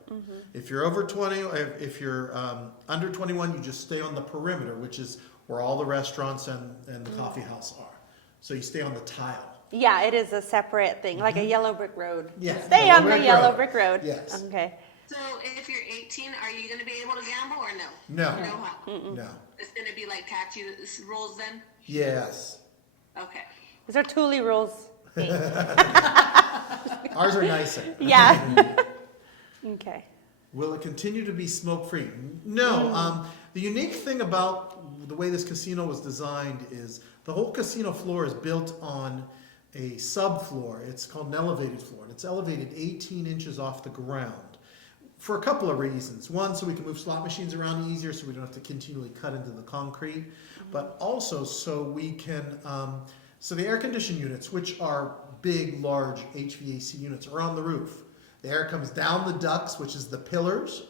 If you're over 20, if you're under 21, you just stay on the perimeter, which is where all the restaurants and the coffee house are. So you stay on the tile. Yeah, it is a separate thing, like a yellow brick road. Yeah, Stay yellow on the brick yellow road. brick road. Yes. Okay. So if you're 18, are you going to be able to gamble or no? No. No, how? No. It's going to be like taxi rules then? Yes. Okay. These are Tule rules. Ours are nicer. Yeah. Okay. Will it continue to be smoke-free? No. The unique thing about the way this casino was designed is the whole casino floor is built on a subfloor. It's called an elevated floor, and it's elevated 18 inches off the ground for a couple of reasons. One, so we can move slot machines around easier, so we don't have to continually cut into the concrete, but also so we can, so the air conditioning units, which are big, large HVAC units, are on the roof. The air comes down the ducts, which is the pillars,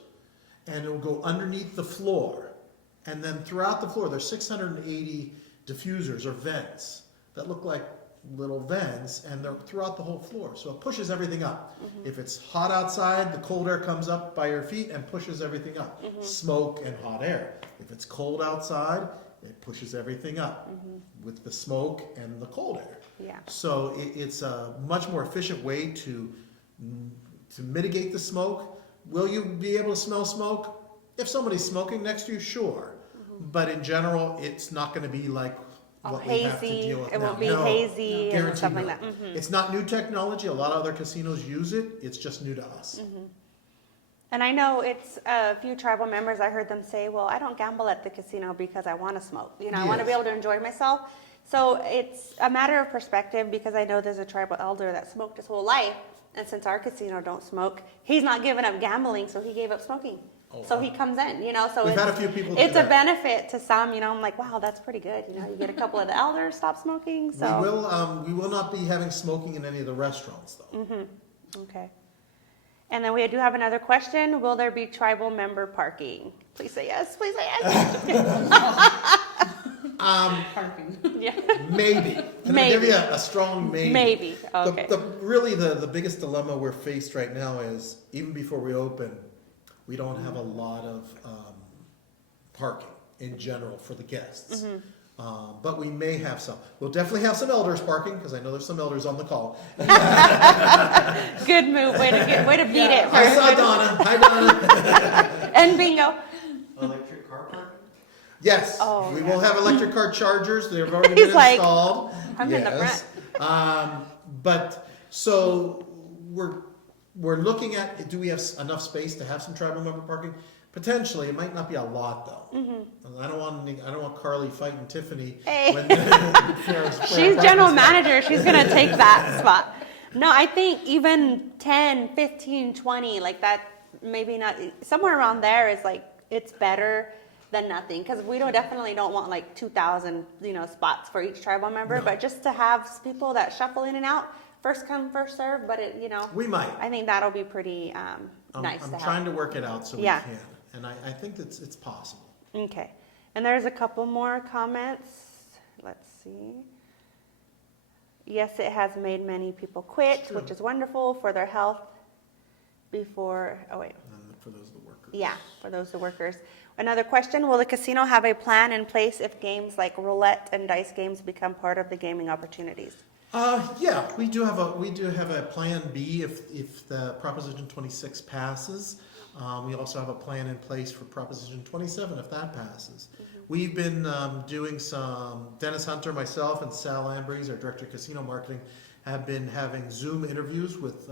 and it will go underneath the floor. And then throughout the floor, there's 680 diffusers or vents that look like little vents, and they're throughout the whole floor. So it pushes everything up. If it's hot outside, the cold air comes up by your feet and pushes everything up. Smoke and hot air. If it's cold outside, it pushes everything up with the smoke and the cold air. Yeah. So it's a much more efficient way to mitigate the smoke. Will you be able to smell smoke? If somebody's smoking next to you, sure. But in general, it's not going to be like what we have to Hazy. deal with It now. won't be No, hazy and guaranteed stuff like not. that. It's not new technology. A lot of other casinos use it. It's just new to us. And I know it's a few tribal members, I heard them say, well, I don't gamble at the casino because I want to smoke. You know, I want to be Yes. able to enjoy myself. So it's a matter of perspective because I know there's a tribal elder that smoked his whole life. And since our casino don't smoke, he's not giving up gambling, so he gave up smoking. Oh, So wow. he comes in, you know, so We've it's, had a few people do it's a that. benefit to some, you know, I'm like, wow, that's pretty good. You know, you get a couple of the elders stop smoking, so. We will not be having smoking in any of the restaurants, though. Okay. And then we do have another question. Will there be tribal member parking? Please say yes. Please say yes. Parking. Yeah. Maybe. Can I give Maybe. you a strong maybe? Maybe. Okay. Really, the biggest dilemma we're faced right now is, even before we open, we don't have a lot of parking in general for the guests. But we may have some. We'll definitely have some elders parking, because I know there's some elders on the call. Good move. Way to beat it. I saw Donna. Hi, Donna. And bingo. Electric car parking? Yes, Oh, we yeah. will have electric car chargers. They've already He's been like, installed. I'm in the Yes. But so we're looking at, do we have enough space to have some tribal member parking? Potentially, it might not be a lot though. I don't want Carly fighting Tiffany. Hey. For She's our general parking spot. manager. She's going to take that spot. No, I think even 10, 15, 20, like that, maybe not, somewhere around there is like, it's better than nothing, because we definitely don't want like 2,000, spots for each tribal member, No. but just to have people that shuffle in and out, first come, first serve, but We might. I think that'll be pretty nice I'm to trying have. to work it out so Yeah. we can, and I think that it's possible. Okay, and there's a couple more comments. Let's see. Yes, it has made many people quit, True. which is wonderful for their health. And For those of the workers. yeah, for those the workers. Another question, will the casino have a plan in place if games like roulette and dice games become part of the gaming opportunities? Yeah, we do have a plan B if the Proposition 26 passes. We also have a plan in place for Proposition 27 if that passes. We've been doing some, Dennis Hunter, myself, and Sal Ambrose, our Director of Casino Marketing, have been having Zoom interviews with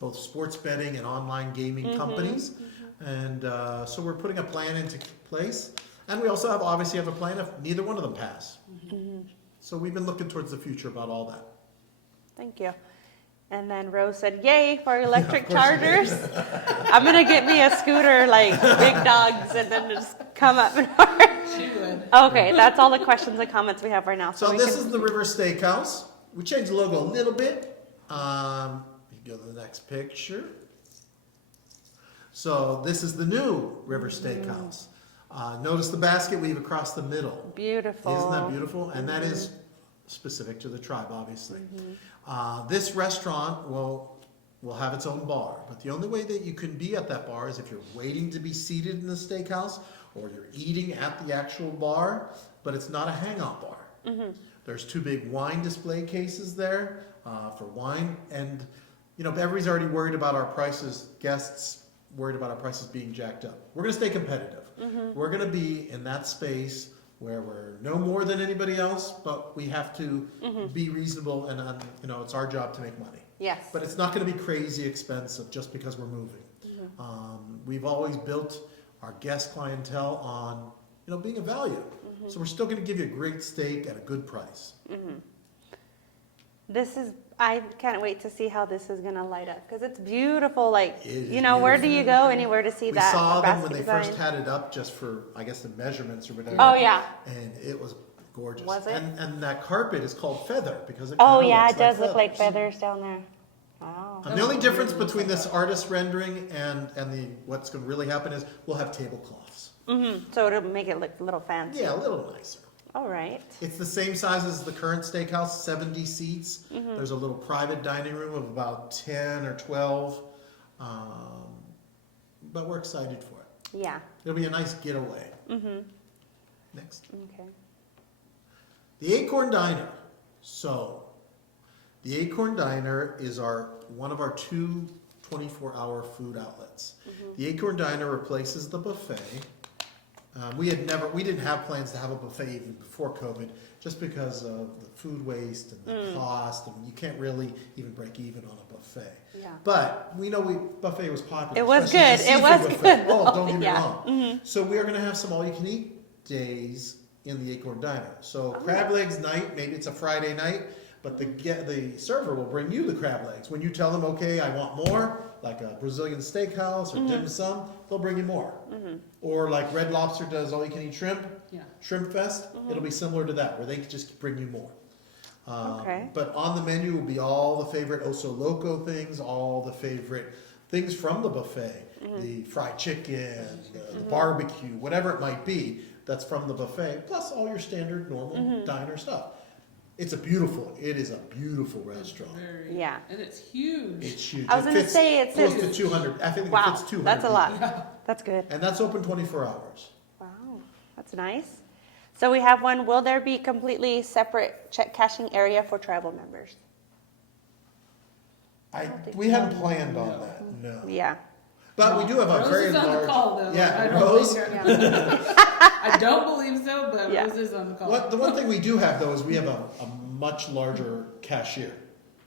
both sports betting and online gaming companies. And so we're putting a plan into place. And we also obviously have a plan if neither one of them pass. So we've been looking towards the future about all that. Thank you. And then Rose said, yay for electric of course you did. chargers. I'm going to get me a scooter like big dogs and then just come up and She would. Okay, that's all the questions and comments we have right now. So we this can- is the River Steakhouse. We changed the logo a little bit. You go to the next picture. So this is the new River Steakhouse. Notice the basket weave across the middle. Beautiful. Isn't that beautiful? And that is specific to the tribe, obviously. This restaurant will have its own bar, but the only way that you can be at that bar is if you're waiting to be seated in the steakhouse or you're eating at the actual bar, but it's not a hangout bar. There's two big wine display cases there for wine, and everybody's already worried about our prices, guests worried about our prices being jacked up. We're going to stay competitive. We're going to be in that space where we're no more than anybody else, but we have to be reasonable, and it's our job to make money. Yes. But it's not going to be crazy expensive just because we're moving. We've always built our guest clientele on being a value. So we're still going to give you a great steak at a good price. I can't wait to see how this is going to light up because it's beautiful. Like, It is where do beautiful. you go anywhere to see We that saw them basket when they design? first had it up just for, I guess, the measurements or whatever. Oh, yeah. And it was gorgeous. Was it? And that carpet is called feather because it Oh, kinda yeah, looks it does look like feathers. feathers down there. Wow. And the only difference between this artist rendering and what's going to really happen is we'll have tablecloths. So it'll make it look a little fancy. Yeah, a little nicer. All right. It's the same size as the current steakhouse, 70 seats. There's a little private dining room of about 10 or 12. But we're excited for it. Yeah. It'll be a nice getaway. Next. Okay. The Acorn Diner. So, the Acorn Diner is one of our two 24-hour food outlets. The Acorn Diner replaces the buffet. We didn't have plans to have a buffet even before COVID, just because of the food waste and the cost, and you can't really even break even on a buffet. Yeah. But we know buffet was popular. It was especially the good. It was seafood buffet. good, Oh, though. don't get me Yeah. wrong. So we are going to have some all-you-can-eat days in the Acorn Diner. So crab legs night, maybe it's a Friday night, but the server will bring you the crab legs. When you tell them, okay, I want more, like a Brazilian steakhouse or dim sum, they'll bring you more. Or like Red Lobster does all-you-can-eat shrimp, Yeah. Shrimp Fest, it'll be similar to that, where they just bring you more. Okay. But on the menu will be all the favorite Oso Loco things, all the favorite things from the buffet, the fried chicken, the barbecue, whatever it might be that's from the buffet, plus all your standard normal diner stuff. It is a beautiful restaurant. Very. Yeah. And it's huge. It's huge. I was It gonna fits say it's close huge. to 200. I think it Wow. fits 200. That's a lot. Yeah. That's good. And that's open 24 hours. Wow. That's nice. So we have one. Will there be completely separate check cashing area for tribal members? We hadn't planned on that, no. Yeah. But we do have a Rose very is on large. the call, though. Yeah, I don't Rose. think I don't believe so, but Yeah. Rose is on the call. The one thing we do have though is we have a much larger cashier.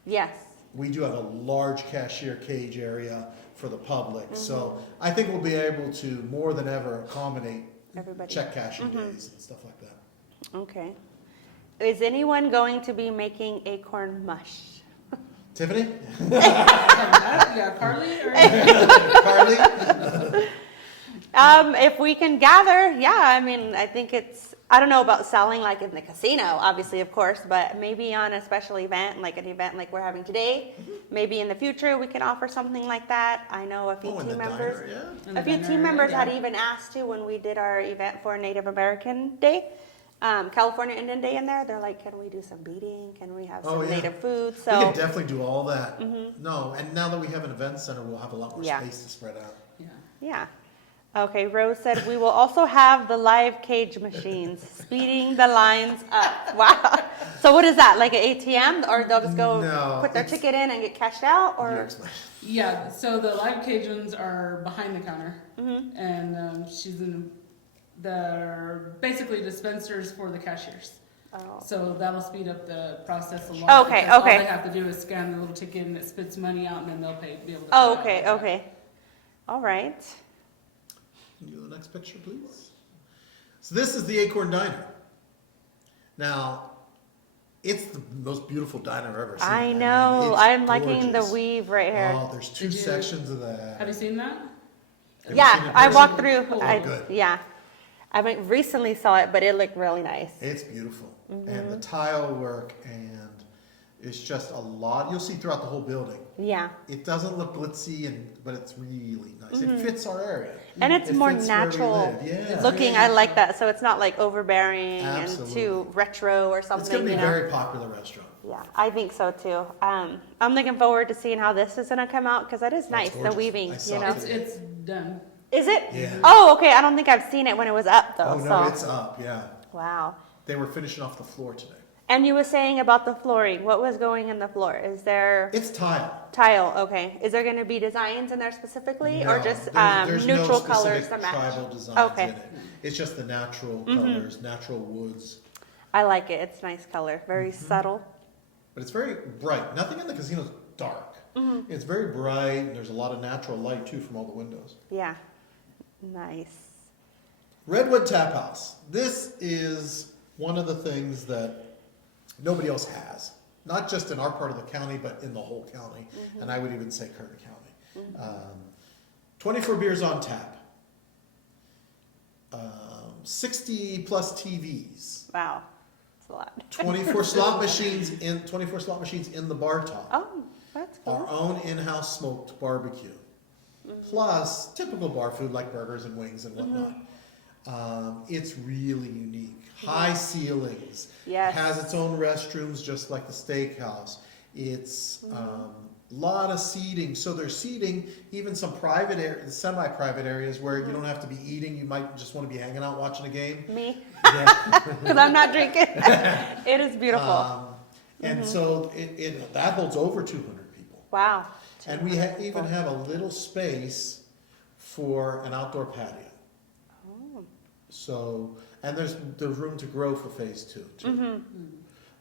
Yes. We do have a large cashier cage area for the public, so I think we'll be able to more than ever accommodate Everybody. check cashing days and stuff like that. Okay. Is anyone going to be making acorn mush? Tiffany, Yeah, Carly? Or... If we can gather, yeah, I mean, I think I don't know about selling like in the casino, obviously, of course, but maybe on a special event, like an event like we're having today, maybe in the future we can offer something like that. I know a few Oh, in team the members. diner, yeah. In A the few diner team area, members yeah. had even asked to when we did our event for Native American Day, California Indian Day in there. They're like, can we do some beading? Can we have some Oh, yeah. native food? We So can definitely do all that. No, and now that we have an event center, we'll have a lot more Yeah. space to spread out. Yeah. yeah. Okay, Rose said we will also have the live cage machines, speeding the lines up. Wow. So what is that, like an ATM? Or they'll just go No, put their it's- ticket in and get cashed out? You Or explain. Yeah, so the live Cajuns are behind the counter, Mm-hmm. and they're basically dispensers for the cashiers. Oh. So that'll speed up the process a lot. Okay, because okay. All they have to do is scan the little ticket and it spits money out, and then they'll be able to. Oh, pay okay, out. okay. All right. Can you do the next picture, please? So this is the Acorn Diner. Now, it's the most beautiful diner I've ever seen. I mean, know. it's I'm liking the gorgeous. weave right here. Oh, there's two Did you- sections of that. Have you seen that? Have you seen Yeah, it I in walked person? through. Oh, good. Yeah. I recently saw it, but it looked really nice. It's beautiful. Mm-hmm. And the tile work, and it's just a lot. You'll see throughout the whole building. Yeah. It doesn't look glitzy, but it's really nice. It fits our area. Mm-hmm. And it's It more fits where we natural live. Yeah. looking. I like that. So it's not like overbearing and Absolutely. too retro or It's going something, to be you a know. very popular restaurant. Yeah, I think so too. I'm looking forward to seeing how this is gonna come out because that is Oh, it's nice. The gorgeous. weaving, I saw you know. it. It's done. Is it? Yeah. Oh, okay. I don't think I've seen it when it was up though. Oh, no, so it's up, yeah. wow. They were finishing off the floor today. And you were saying about the flooring. What was going in the floor? Is there It's tile. tile? Okay. Is there going to be designs in there specifically, or No, just there's neutral no colors specific to match? tribal designs Okay. in it. It's just the natural colors, natural woods. I like it. It's nice color. Very Mm-hmm. subtle. But it's very bright. Nothing in the casino is dark. Mm-hmm. It's very bright, and there's a lot of natural light too from all the windows. Yeah. Nice. Redwood Tap House. This is one of the things that nobody else has. Not just in our part of the county, but in the whole county. And I would even say Kerner County. 24 beers on tap. 60 plus TVs. Wow. It's a lot. 24 slot machines in the bar top. Oh, that's Our cool. own in-house smoked barbecue. Plus typical bar food like burgers and wings and whatnot. It's really unique. High ceilings. Yes. Has its own restrooms just like the steakhouse. It's a lot of seating. So there's seating, even some private areas, semi-private areas where you don't have to be eating. You might just want to be hanging out watching a game. Me, Yeah. because I'm not drinking. It is beautiful. And so that holds over 200 people. Wow. And we even have a little space for an outdoor patio. Oh. So, and there's room to grow for phase 2 too. Mm-hmm.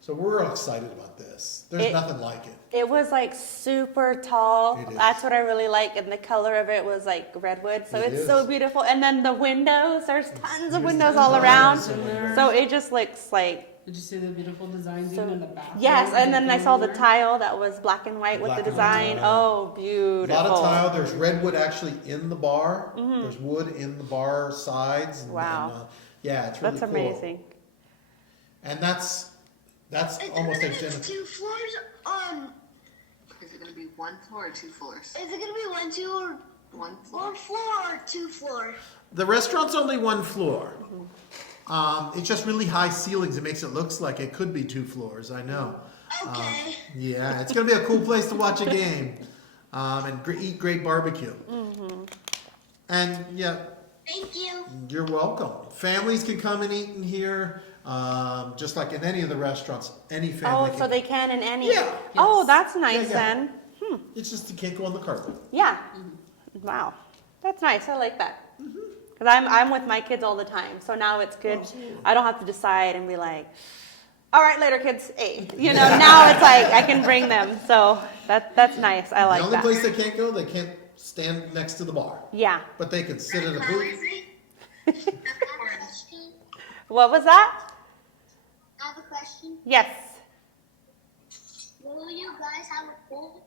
So we're excited about this. There's nothing like it. It was like super tall. It is. That's what I really like, and the color of it was like redwood. So It it's is. so beautiful. And then the windows, there's tons of There's windows tons all of around. windows in there. So it just looks like Did you see the beautiful designs so. even in the bathroom? Yes, and then I saw the there? tile that was black and white with Black the and white design. tile. Oh, A beautiful. lot of tile. There's redwood actually in the bar. There's wood in the bar sides. And, Wow. and, yeah, it's really That's cool. amazing. And that's almost identical. 2 floors. Is it going to be 1 floor or 2 floors? Is it gonna be 1, 2, or 1 floor. 1 floor or 2 floor? The restaurant's only 1 floor. It's just really high ceilings. It makes it looks like it could be 2 floors. I know. Okay. Yeah, it's gonna be a cool place to watch a game, and eat great barbecue. And yeah, Thank you. you're welcome. Families can come and eat in here, just like in any of the restaurants. Any family. Oh, so can. they can in any. Yeah. Oh, that's nice Yeah, yeah. then. It's just you can't go on the carpet. Yeah. Wow. That's nice. I like that. Because I'm with my kids all the time. So now it's good. I don't have to decide and be like, all right, later, kids. Hey. You know, now it's like I can bring them. So that's nice. I like The only that. place they can't go, they can't stand next to the bar, Yeah. but they can sit at a booth. What was that? I have a question. Yes. Will you guys have a pool?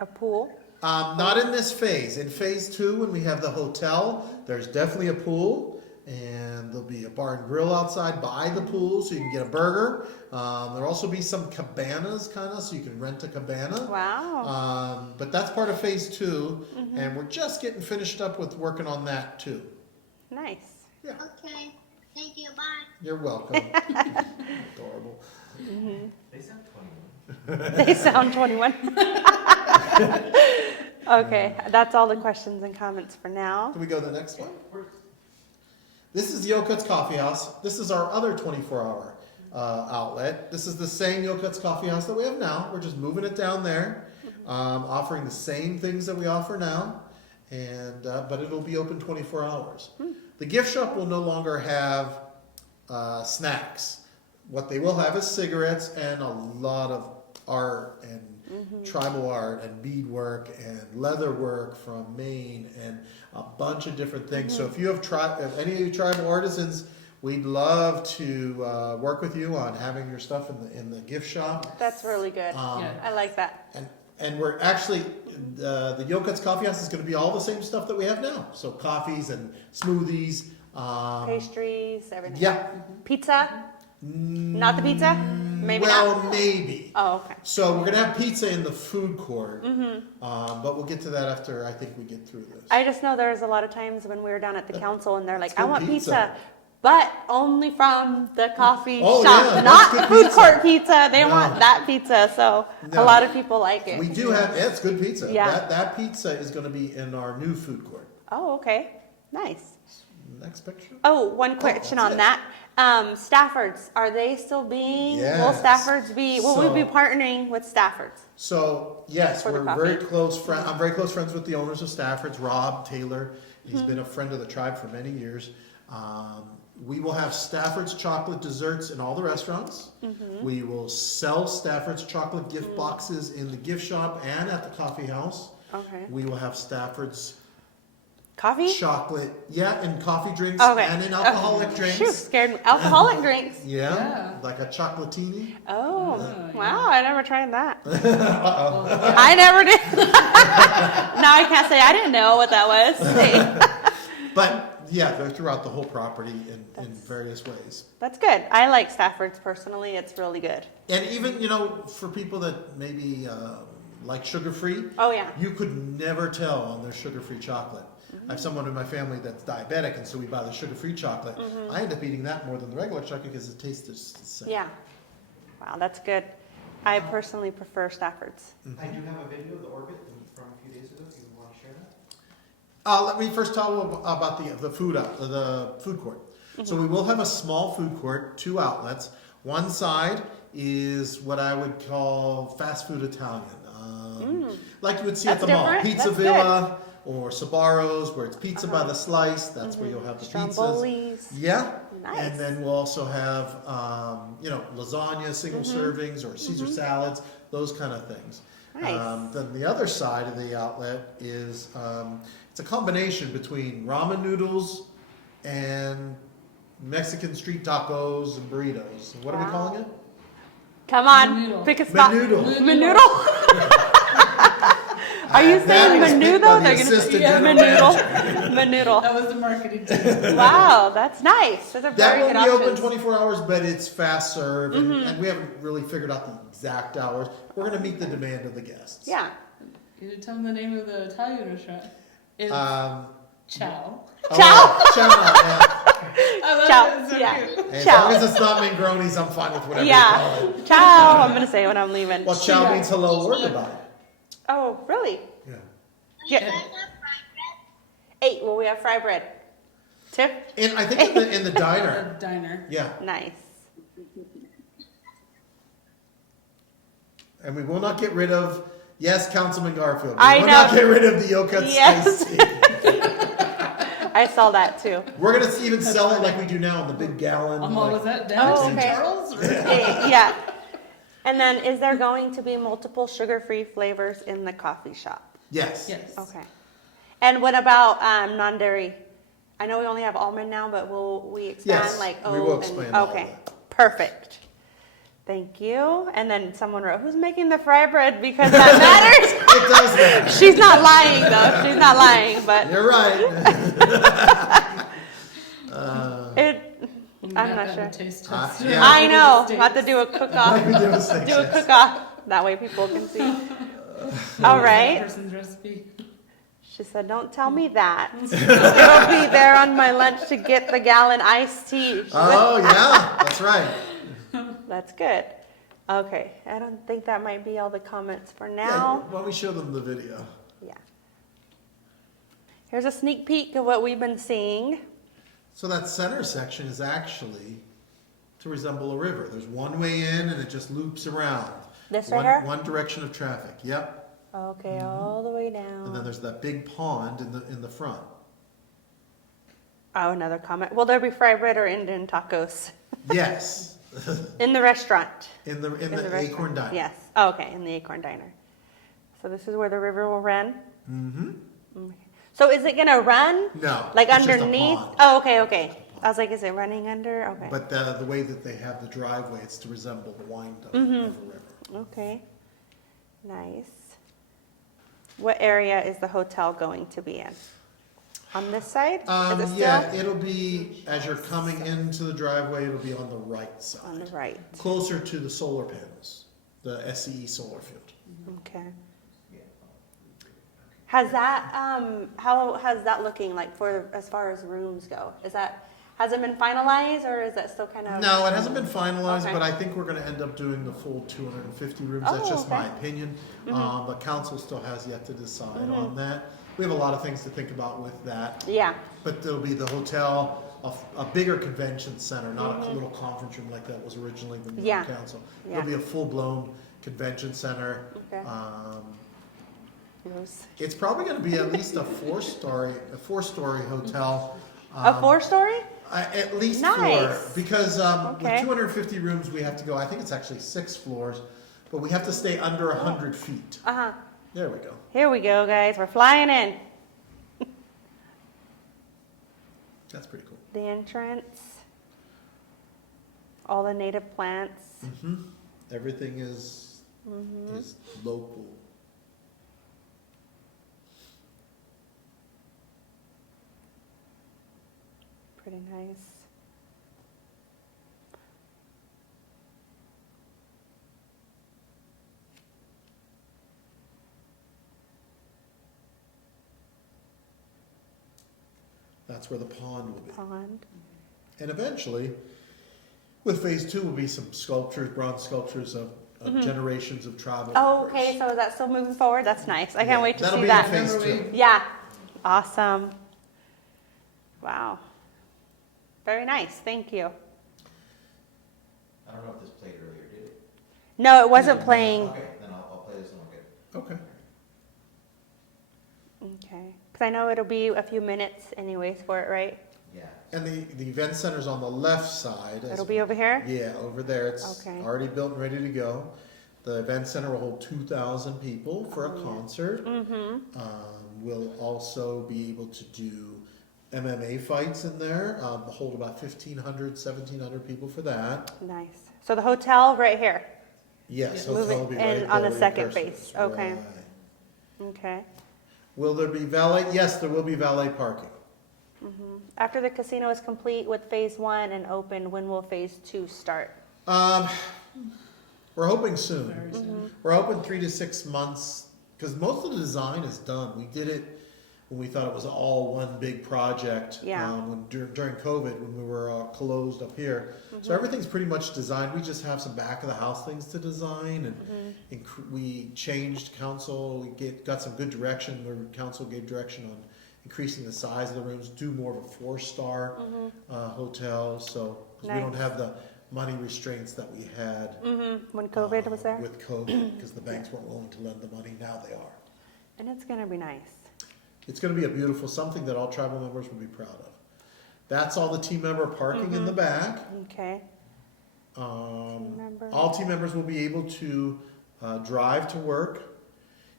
A pool. Not in this phase. In phase 2, when we have the hotel, there's definitely a pool, and there'll be a bar and grill outside by the pool, so you can get a burger. There'll also be some cabanas, kind of, so you can rent a cabana. Wow. But that's part of phase 2, and we're just getting finished up with working on that too. Nice. Yeah, Okay. Thank you. Bye. you're welcome. Adorable. They sound 21. They sound 21. Okay, that's all the questions and comments for now. Can we go to the next one? This is Yokuts Coffee House. This is our other 24-hour outlet. This is the same Yokuts Coffee House that we have now. We're just moving it down there, offering the same things that we offer now, and but it'll be open 24 hours. The gift shop will no longer have snacks. What they will have is cigarettes and a lot of art and tribal art and beadwork and leather work from Maine and a bunch of different things. So if you have if any of you tribal artisans, we'd love to work with you on having your stuff in the gift shop. That's really good. Yeah. I like that. And we're actually the Yokuts Coffee House is going to be all the same stuff that we have now. So coffees and smoothies. Pastries, everything. Yeah. Pizza? Not the pizza? Maybe well, not. maybe. Oh, okay. So we're gonna have pizza in the food court, but we'll get to that after I think we get through this. I just know there's a lot of times when we were down at the council and they're like, That's I good want pizza. pizza, but only from the coffee Oh, shop, yeah, that's not good food pizza. court pizza. They No. want that pizza. So No. a lot of people like it. We do have it's good pizza. Yeah. That pizza is going to be in our new food court. Oh, okay. Nice. Next picture. Oh, one question that's on it. that. Staffords, are they still being, will Yes. Staffords be, will we be So- partnering with Staffords? So yes, For the we're coffee. very close friends. I'm very close friends with the owners of Stafford's, Rob Taylor. He's been a friend of the tribe for many years. We will have Stafford's chocolate desserts in all the restaurants. We will sell Stafford's chocolate gift boxes in the gift shop and at the coffee house. Okay. We will have Stafford's Coffee? chocolate, and coffee drinks Okay. and in alcoholic Shoot, drinks. scared me. Alcoholic drinks. Yeah, Yeah. like a chocolatini. Oh, yeah. wow. I never tried that. Uh-oh. I never did. Now I can't say I didn't know what that was. But yeah, they're throughout the whole property in various ways. That's good. I like Stafford's personally. It's really good. And even, for people that maybe like sugar-free, Oh, yeah. you could never tell on their sugar-free chocolate. I have someone in my family that's diabetic, and so we buy the sugar-free chocolate. I end up eating that more than the regular chocolate because it tastes the same. Yeah. Wow, that's good. I personally prefer Stafford's. I do have a video of the orbit from a few days ago, if you want to share that. Let me first tell you about the food court. So we will have a small food court, 2 outlets. One side is what I would call fast food Italian, like you would see at That's the mall, different. Pizza That's Villa or Sabaro's, where it's pizza by the slice. That's where you'll have the pizzas. Stromboli's. Yeah, Nice. and then we'll also have lasagna, single servings, or Caesar salads, those kind of things. Nice. Then the other side of the outlet is it's a combination between ramen noodles and Mexican street tacos and burritos. What are we Wow. calling it? Come on, Menudo. pick a spot. Menudo. Menudo? Are you That saying was picked by menudo? the They're gonna say assistant yeah, general menudo. Menudo. That was the marketing team. Wow, that's nice. Those are That very won't good be options. open 24 hours, but it's fast serve, and we haven't really figured out the exact hours. We're going to meet the demand of the guests. Yeah. Can you tell them the name of the Italian restaurant? It's Um, Chow. Chow. Chow, yeah. I love Chow, it. It's so yeah. cute. As Chow. long as it's not Mangronis, I'm fine with whatever you Yeah. call it. Ciao. I'm gonna say it when I'm leaving. Well, chow means hello or goodbye. Oh, really? Yeah. You Yeah. guys have fried bread? 8. Well, we have fry bread. 2. And I think in the diner. The diner. Yeah. Nice. And we will not get rid of, yes, Councilman Garfield. We I will know. not get rid of the Yokuts Yes. iced tea. I saw that too. We're going to even sell it like we do now in the big gallon. What like- was that? Down Oh, in okay. Charles? Or? 8. Yeah. And then, is there going to be multiple sugar-free flavors in the coffee shop? Yes. Yes. Okay. And what about non-dairy? I know we only have almond now, but will we expand Yes, like we oat will and expand all okay, that. perfect. Thank you. And then someone wrote, who's making the fry bread? Because that matters. It does matter. She's not lying, though. She's not lying, but You're right. I'm not sure. Taste Uh, test. yeah. I know. We'll have to do a cook-off. Do a steak Do a test. cook-off. That way people can see. All That right. person's recipe. She said, don't tell me that. It'll be there on my lunch to get the gallon iced tea. She said, Oh, yeah, that's right. that's good. Okay. I don't think that might be all the comments for Yeah, now. why don't we show them the video? Yeah. Here's a sneak peek of what we've been seeing. So that center section is actually to resemble a river. There's one way in and it just loops around. This right here? One direction of traffic, yep. Okay, all the way down. And then there's that big pond in the front. Oh, another comment. Will there be fried bread or Indian tacos Yes, in the restaurant? in the restaurant. Acorn Diner. Yes. Oh, okay, in the Acorn Diner. So this is where the river will run. Mm-hmm. Okay. So is it gonna run No, like it's just a underneath? pond. Oh, okay, okay. I was like, is it running under? Okay. But the way that they have the driveway, it's to resemble the wind of Mm-hmm. a river. Okay. Nice. What area is the hotel going to be in? On this side? Is it still Yeah, it'll be, as you're coming into the driveway, it'll be on the right side. on the right? Closer to the solar panels, the SCE solar field. Okay. Has that how has that looking like for as far as rooms go? Has it been finalized or is that still kind of? No, it hasn't been finalized, Okay. but I think we're gonna end up doing the full 250 rooms. Oh, That's just my okay. opinion. But council still has yet to decide on that. We have a lot of things to think about with that. Yeah. But there'll be the hotel, a bigger convention center, not a little conference room like that was originally the Yeah. council. Yeah. It'll be a full-blown convention center. Okay. Rose. It's probably gonna be at least a four-story hotel. A 4-story? At least Nice. 4, because Okay. with 250 rooms, we have to go, I think it's actually 6 floors, but we have to stay under 100 feet. Uh-huh. There we go. Here we go, guys. We're flying in. That's pretty cool. The entrance. All the native plants. Everything is local. Pretty nice. That's where the pond will be. Pond. And eventually, with phase 2 will be some sculptures, bronze sculptures of generations of travel. Oh, workers. okay. So is that still moving forward? That's nice. I can't wait to That'll see be that. in phase Remember 2. Yeah. Awesome. Wow. Very nice. Thank you. I don't know if this played earlier, did it? No, it wasn't playing. Okay, then I'll play this and I'll get. Okay. Okay. Because I know it'll be a few minutes anyways for it, right? Yeah. And the event center's on the left side. It'll be over here? Yeah, over there. It's Okay. already built and ready to go. The event center will hold 2,000 people for a concert. We'll also be able to do MMA fights in there. Hold about 1,500, 1,700 people for that. Nice. So the hotel right here. Yes, Move hotel it will be in right on there the where second your cursor base. is. Okay. Right. Okay. Will there be valet? Yes, there will be valet parking. After the casino is complete with phase 1 and open, when will phase 2 start? We're hoping soon. Very soon. We're hoping 3 to 6 months, because most of the design is done. We did it when we thought it was all one big project. Yeah. During COVID, when we were closed up here. So everything's pretty much designed. We just have some back of the house things to design, and we changed council. We got some good direction where council gave direction on increasing the size of the rooms, do more of a 4-star hotel. So 'cause we don't Nice. have the money restraints that we had When COVID was there? with COVID, because the banks weren't willing to lend the money. Now they are. And it's going to be nice. It's going to be a beautiful, something that all tribal members will be proud of. That's all the team member parking in the back. Okay. member. All team members will be able to drive to work.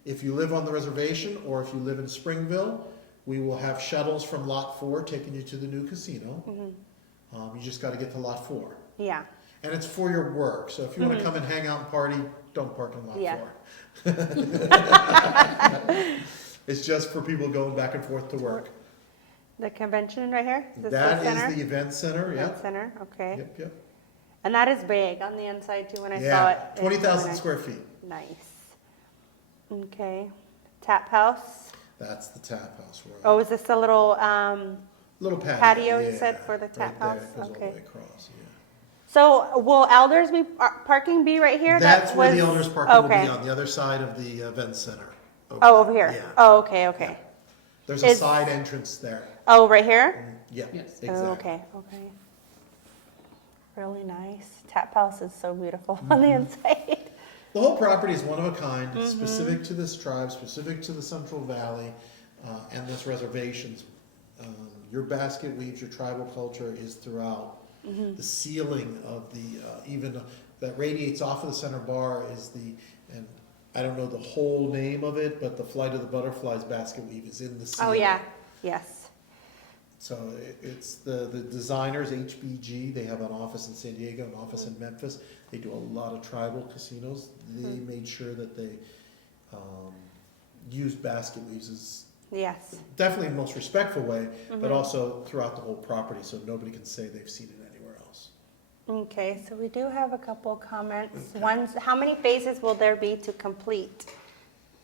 If you live on the reservation or if you live in Springville, we will have shuttles from Lot 4 taking you to the new casino. You just got to get to Lot 4. Yeah. And it's for your work, so if you wanna come and hang out and party, don't park in lot Yeah. 4. It's just for people going back and forth to work. The convention right here? Is this That the center? is the event center, Event yep, center, okay. yep. And that is big on the inside too, when I saw Yeah, it. It's 20,000 really square feet. Nice. Okay. Tap house. That's the tap house. Right? Oh, is this a little, Little patio, you yeah, said, for the tap right there. house? It goes all the Okay. way across, yeah. so will elders be, parking be right here? That's That where the was- elders parking will okay. be, on the other side of the event center. Oh, over here? Yeah. Oh, okay, okay. Yeah. There's a Is- side entrance there. Oh, right here? Yeah, Yes. exactly. Oh, okay, okay. Really nice. Tap house is so beautiful on the inside. The whole property is one of a kind, Mm-hmm. it's specific to this tribe, specific to the Central Valley, and this reservations. Your basket weaves, your tribal culture is throughout. Mm-hmm. The ceiling of the, even that radiates off of the center bar is and I don't know the whole name of it, but the Flight of the Butterflies basket weave is in the ceiling. Oh, yeah, yes. So it's the designers, HBG, they have an office in San Diego, an office in Memphis. They do a lot of tribal casinos. They made sure that they used basket weaves as Yes. definitely the most respectful way, but also throughout the whole property, so nobody can say they've seen it anywhere else. Okay, so we do have a couple comments. One's, how many phases will there be to complete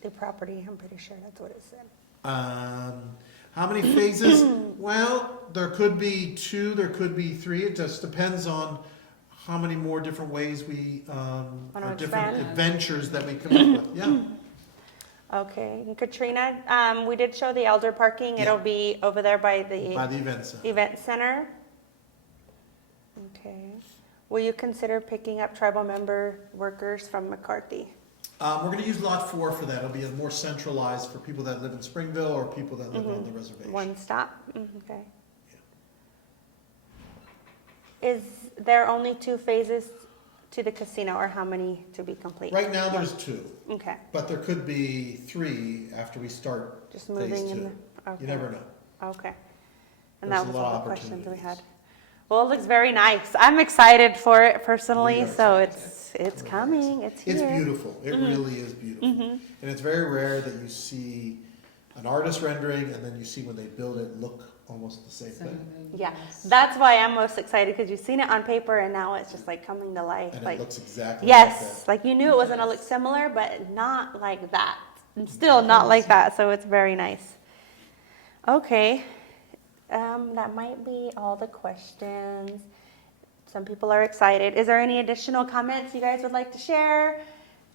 the property? I'm pretty sure that's what it said. How many phases? Well, there could be 2, there could be 3. It just depends on how many more different ways we, Wanna or different expand? adventures that we come up with. Yeah. Okay, and Katrina, we did show the elder parking. It'll Yeah. be over there by By the the event center. event center. Okay. Will you consider picking up tribal member workers from McCarthy? We're gonna use lot 4 for that. It'll be more centralized for people that live in Springville or people that live on the reservation. One stop? Okay. Is there only 2 phases to the casino, or how many to be complete? Right now, there's 2, Okay, but there could be 3 after we start just phase moving 2. in the, okay. You never know. Okay. And There's that a was lot all of the questions we opportunities. had. Well, it looks very nice. I'm excited for it personally, We are so too. it's coming, it's here. It's beautiful. It really is beautiful. And it's very rare that you see an artist rendering and then you see when they build it look almost the same thing. Yeah, that's why I'm most excited, because you've seen it on paper and now it's just like coming to life. And Like, it looks exactly like yes, like you knew it was gonna look similar, but not like that. And still not like that, so it's very nice. Okay, that might be all the questions. Some people are excited. Is there any additional comments you guys would like to share?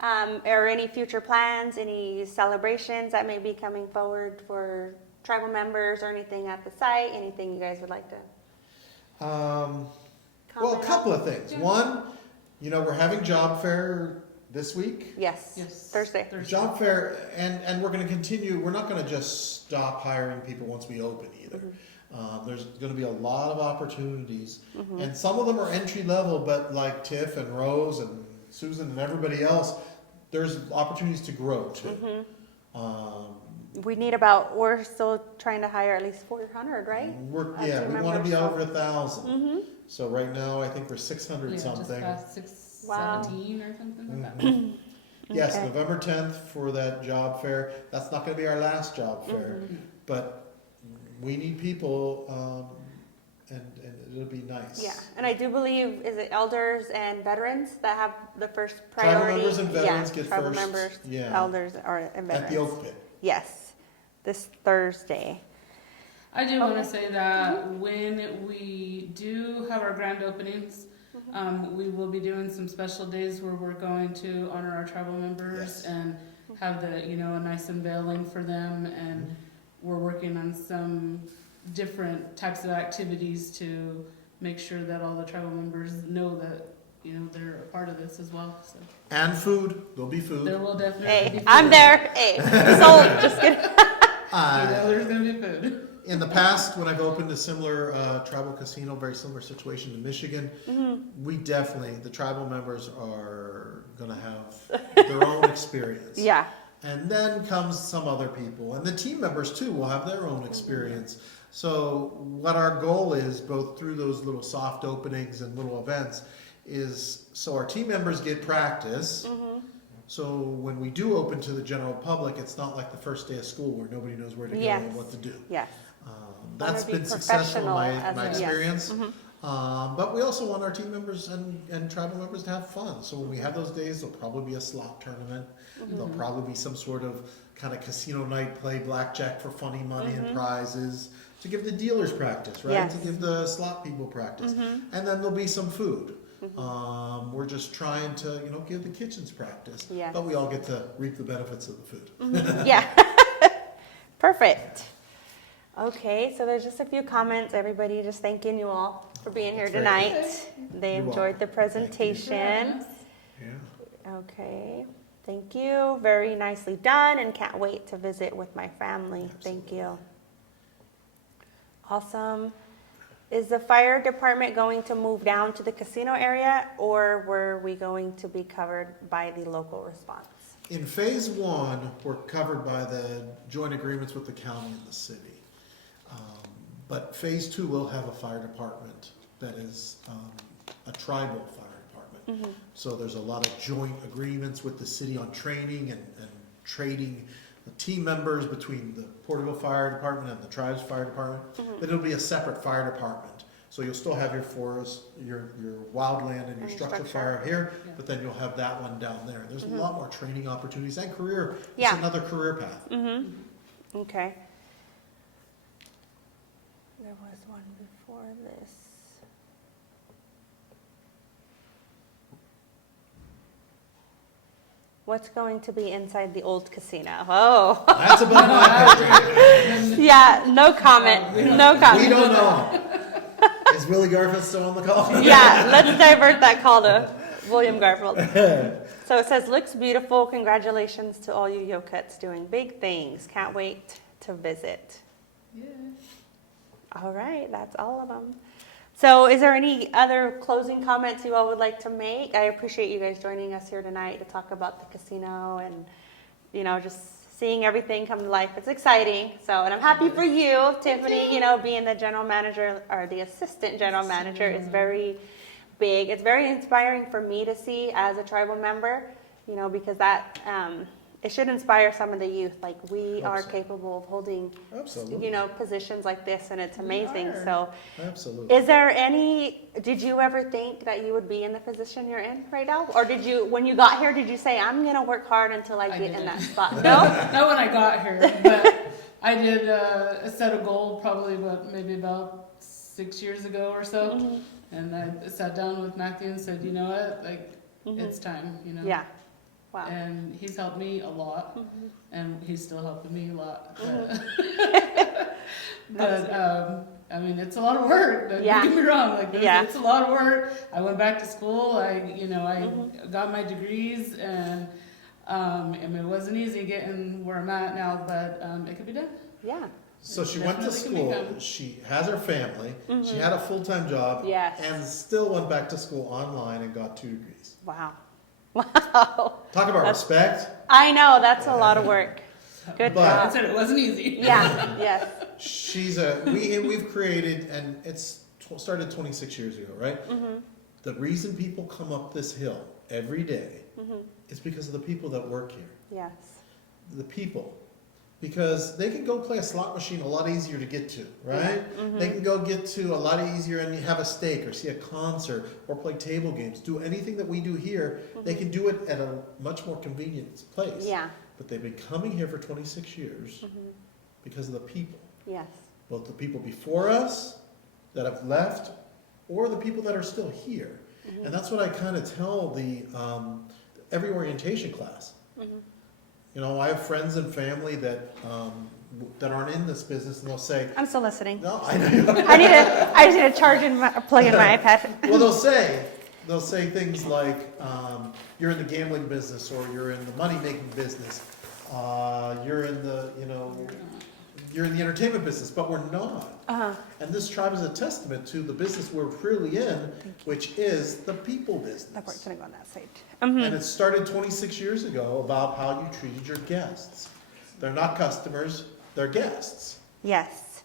Or any future plans, any celebrations that may be coming forward for tribal members or anything at the site? Anything you guys would like to Well, a comment couple on? of things. One, we're having job fair this week. Yes, Yes. Thursday. Job fair, and we're going to continue. We're not going to just stop hiring people once we open either. There's going to be a lot of opportunities, and some of them are entry level, but like Tiff and Rose and Susan and everybody else, there's opportunities to grow too. We're still trying to hire at least 400, right? As We team want to be members, so- over 1,000. So right now, I think we're 600 Yeah, just something. past Wow. 617 or something like that. Yes, Okay. November 10th for that job fair. That's not going to be our last job fair, but we need people, and it'll be nice. Yeah, and I do believe, is it elders and veterans that have the first Tribal priority? members and veterans Yeah, get tribal first, members, yeah. elders, and veterans. At the Oak Pit. Yes, this Thursday. I do want to say that when we do have our grand openings, we will be doing some special days where we're going to honor our tribal members Yes. and have a nice unveiling for them, and we're working on some different types of activities to make sure that all the tribal members know that they're a part of this as well. So And food. There'll be food. there will definitely Hey, be food. I'm there. Hey, sold. Just kidding. There's gonna be food. In the past, when I've opened a similar tribal casino, very similar situation in Michigan, we definitely, the tribal members are going to have their own experience. Yeah. And then comes some other people. And the team members, too, will have their own experience. So what our goal is, both through those little soft openings and little events, is so our team members get practice. So when we do open to the general public, it's not like the first day of school where nobody knows where to go Yes. and what to do. Yes. That's be been successful in professional my as a- yes. experience. But we also want our team members and tribal members to have fun. So when we have those days, there'll probably be a slot tournament. There'll probably be some sort of kind of casino night, play blackjack for funny money and prizes to give the dealers practice, right? Yes. To give the slot people practice. And then there'll be some food. We're just trying to, give the kitchens practice. Yes. But we all get to reap the benefits of the food. Yeah. Perfect. Okay, so there's just a few comments. Everybody just thanking you all for being here Very tonight. They You're enjoyed the presentation. Yeah. Okay, thank you. Very nicely done and can't wait to visit with my family. Thank you. Awesome. Is the fire department going to move down to the casino area or were we going to be covered by the local response? In phase one, we're covered by the joint agreements with the county and the city. But phase two will have a fire department that is a tribal fire department. So there's a lot of joint agreements with the city on training and trading the team members between the Porterville Fire Department and the Tribes Fire Department. But it'll be a separate fire department. So you'll still have your forest, your wildland and your structure fire here, but then you'll have that one down there. There's a lot more training opportunities and career. It's Yeah. another career path. Okay. There was one before this. What's going to be inside the old casino? Oh, That's about my pay grade. yeah, no comment, no We comment. don't know. Is Willie Garfield still on the call? Yeah, let's divert that call to William Garfield. So it says, looks beautiful. Congratulations to all you Yokuts doing big things. Can't wait to visit. Yeah. All right, that's all of them. So is there any other closing comments you all would like to make? I appreciate you guys joining us here tonight to talk about the casino and, just seeing everything come to life. It's exciting. So, and I'm happy for you, Tiffany, being the general manager or the assistant general manager is very big. It's very inspiring for me to see as a tribal member, because that, it should inspire some of the youth. Like we are Absolutely. capable of holding, Absolutely. Positions like this, and it's amazing. are. So, Absolutely. is there did you ever think that you would be in the position you're in right now? Or when you got here, did you say, I'm going to work hard until I get in didn't. that spot? No? Not when I got here, but I did set a goal probably maybe about 6 years ago or so. And I sat down with Matthew and said, you know what, it's time, Yeah. Wow. And he's helped me a lot, and he's still helping me a lot. But it's a lot of work. Don't Yeah. get me wrong. Yeah. It's a lot of work. I went back to school. I got my degrees, and it wasn't easy getting where I'm at now, but it could be done. Yeah. So she went to Definitely can school, become- she has her family, she had a full-time job, Yes. and still went back to school online and got 2 degrees. Wow. Wow. Talk about respect. I know, that's a lot of work. Good But- I job. said it wasn't easy. Yeah. Yes. We've created, and it's started 26 years ago, right? The reason people come up this hill every day is because of the people that work here. Yes. The people. Because they can go play a slot machine a lot easier to get to, right? They can go get to a lot easier and have a steak or see a concert or play table games. Do anything that we do here, they can do it at a much more convenient place. Yeah. But they've been coming here for 26 years because of the people. Yes. Both the people before us that have left or the people that are still here. And that's what I kind of tell the every orientation class. I have friends and family that aren't in this business, and they'll say, I'm still listening. "No, I know." I just need to plug in my iPad. Well, they'll say things like, "You're in the gambling business, or you're in the money making business, you're in the you're in the entertainment business," but we're not. And this tribe is a testament to the business we're truly in, which is the people That part's business. gonna go on that side. And it started 26 years ago about how you treated your guests. They're not customers, they're guests. Yes.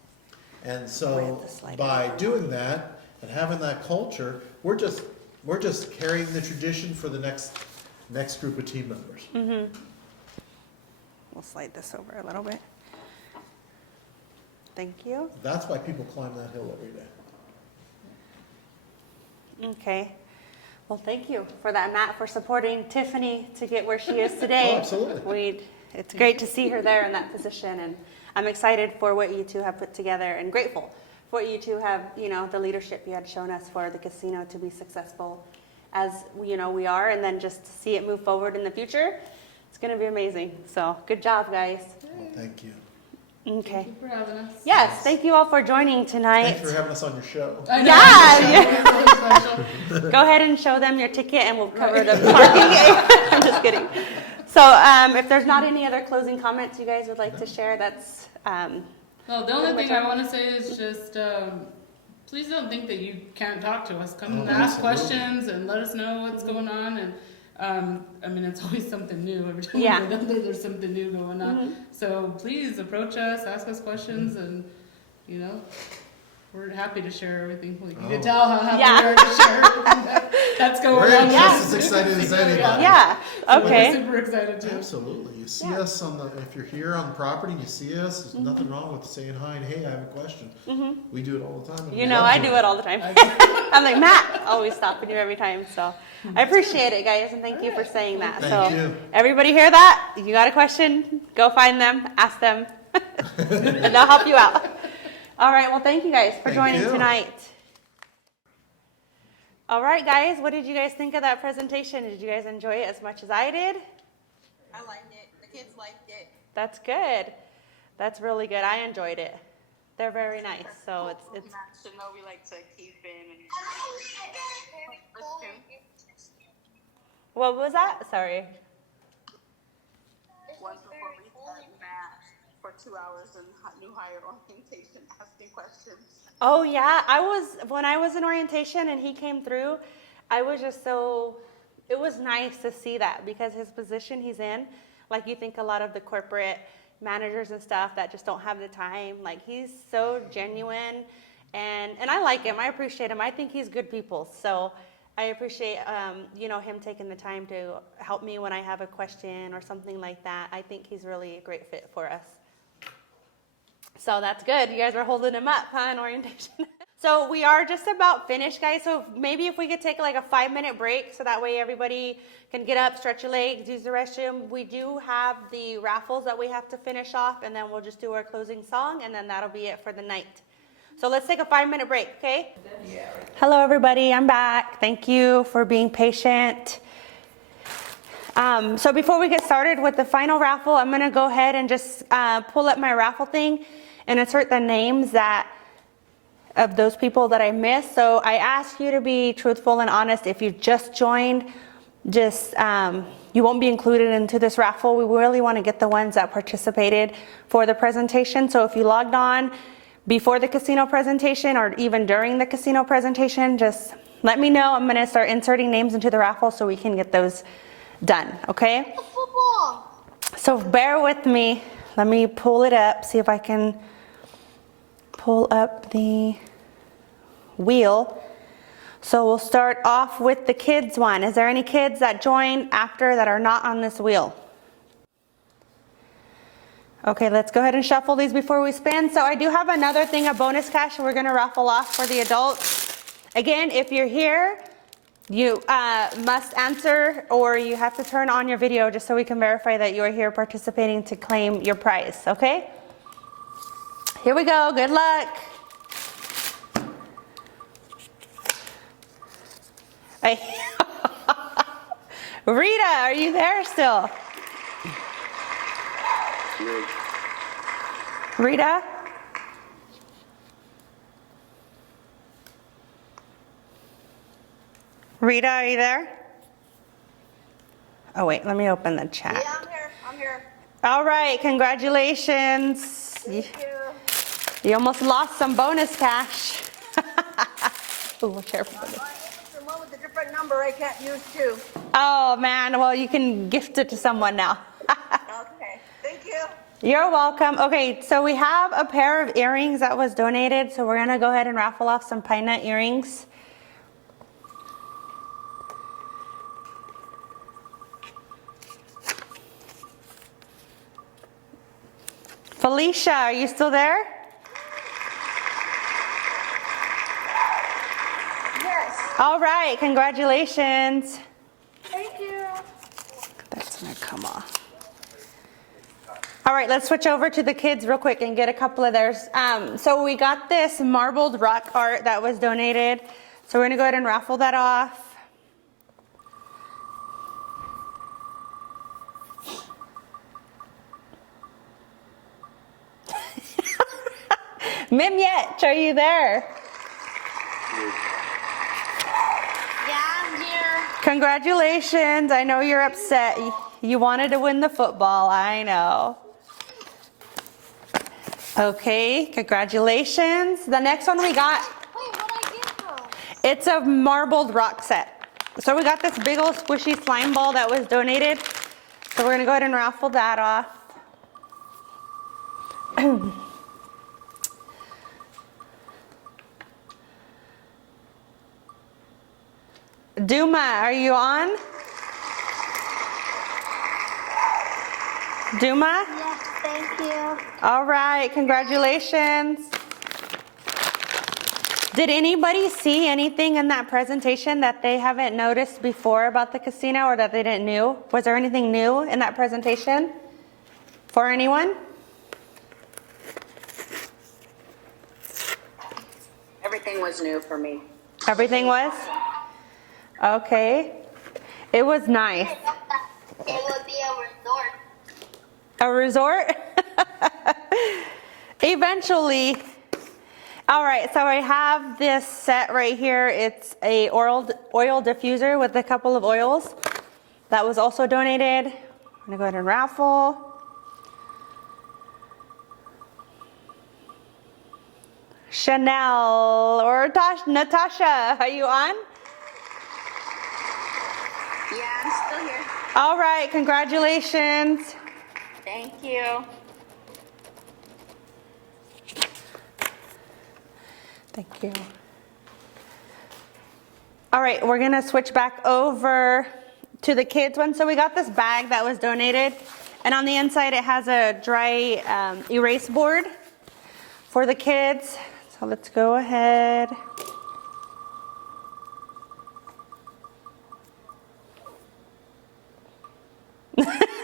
And We so have to slide it by over. doing that and having that culture, we're just we're just carrying the tradition for the next group of team members. We'll slide this over a little bit. Thank you. That's why people climb that hill every day. Okay. Well, thank you for that, Matt, for supporting Tiffany to get where she is today. Oh, absolutely. It's great to see her there in that position, and I'm excited for what you two have put together and grateful for what you two have, the leadership you had shown us for the casino to be successful as, we are, and then just to see it move forward in the future. It's going to be amazing. So good job, guys. Well, thank you. Okay. Thank you for having us. Yes, thank you all for joining tonight. Thanks for having us on your show. I know, Yeah. it's really special. Go ahead and show them your ticket and we'll cover the parking. I'm just kidding. So if there's not any other closing comments you guys would like to share, that's... Well, the only thing I want to say is just, please don't think that you can't talk to us. Come and ask questions and let us know what's going on. And it's always something new. Every time we go down there, there's something new going on. So please approach us, ask us questions, and we're happy to share everything. You can tell how happy we are to share everything that's going We're on. just as excited as anybody. Yeah, okay. We're super excited too. Absolutely. You see us if you're here on the property and you see us, there's nothing wrong with saying hi and hey, I have a question. We do it all the time. and I do it all the time. I'm like, Matt, always stopping you every time. So I appreciate it, guys, and thank you for saying that. Thank you. Everybody hear that? You got a question? Go find them, ask them, and they'll help you out. All right, well, thank you guys for joining tonight. All right, guys, what did you guys think of that presentation? Did you guys enjoy it as much as I did? I liked it. The kids liked it. That's good. That's really good. I enjoyed it. They're very nice, so it's. Matt should know we like to keep in and What was that? Sorry. once before we start Matt for 2 hours in new hire orientation, asking questions. Oh yeah, when I was in orientation and he came through, I was just it was nice to see that because his position he's in, like you think a lot of the corporate managers and stuff that just don't have the time, like he's so genuine and I like him, I appreciate him, I think he's good people, so I appreciate him taking the time to help me when I have a question or something like that. I think he's really a great fit for us. So that's good. You guys are holding him up, huh, in orientation. So we are just about finished, guys. So maybe if we could take like a 5-minute break so that way everybody can get up, stretch your legs, use the restroom. We do have the raffles that we have to finish off, and then we'll just do our closing song, and then that'll be it for the night. So let's take a 5-minute break, okay? Yeah. Hello, everybody. I'm back. Thank you for being patient. So before we get started with the final raffle, I'm going to go ahead and just pull up my raffle thing and insert the names of those people that I missed. So I ask you to be truthful and honest. If you just joined, you won't be included into this raffle. We really want to get the ones that participated for the presentation. So if you logged on before the casino presentation or even during the casino presentation, just let me know. I'm going to start inserting names into the raffle so we can get those done, okay? Football. So bear with me. Let me pull it up, see if I can pull up the wheel. So we'll start off with the kids one. Is there any kids that joined after that are not on this wheel? Okay, let's go ahead and shuffle these before we spin. So I do have another thing of bonus cash we're going to raffle off for the adults. Again, if you're here, you must answer or you have to turn on your video just so we can verify that you are here participating to claim your prize, okay? Here we go. Good luck. Hey. Rita, are you there still? Rita? Rita, are you there? Oh, wait, let me open the chat. Yeah, I'm here. All right, congratulations. Thank you. You almost lost some bonus cash. Ooh, we'll share for this. The one with a different number I can't use too. Oh, man, well, you can gift it to someone now. Okay, thank you. You're welcome. Okay, so we have a pair of earrings that was donated, so we're going to go ahead and raffle off some pine nut earrings. Felicia, are you still there? Yes. All right, congratulations. Thank you. That's gonna come off. All right, let's switch over to the kids real quick and get a couple of theirs. So we got this marbled rock art that was donated. So we're gonna go ahead and raffle that off. Mimyet, are you there? Yeah, I'm here. Congratulations. I know you're upset. You wanted to win the football, I know. Okay, congratulations. The next one we got, Wait, what I get though? it's a marbled rock set. So we got this big old squishy slime ball that was donated. So we're gonna go ahead and raffle that off. Duma, are you on? Duma? Yes, thank you. All right, congratulations. Did anybody see anything in that presentation that they haven't noticed before about the casino or that they didn't know? Was there anything new in that presentation for anyone? Everything was new for me. Everything was? Okay. It was nice. It would be a resort. A resort? Eventually. All right, so I have this set right here. It's a oil diffuser with a couple of oils. That was also donated. I'm gonna go ahead and raffle. Chanel or Natasha, are you on? Yeah, I'm still here. All right, congratulations. Thank you. Thank you. All right, we're gonna switch back over to the kids one. So we got this bag that was donated, and on the inside it has a dry erase board for the kids. So let's go ahead.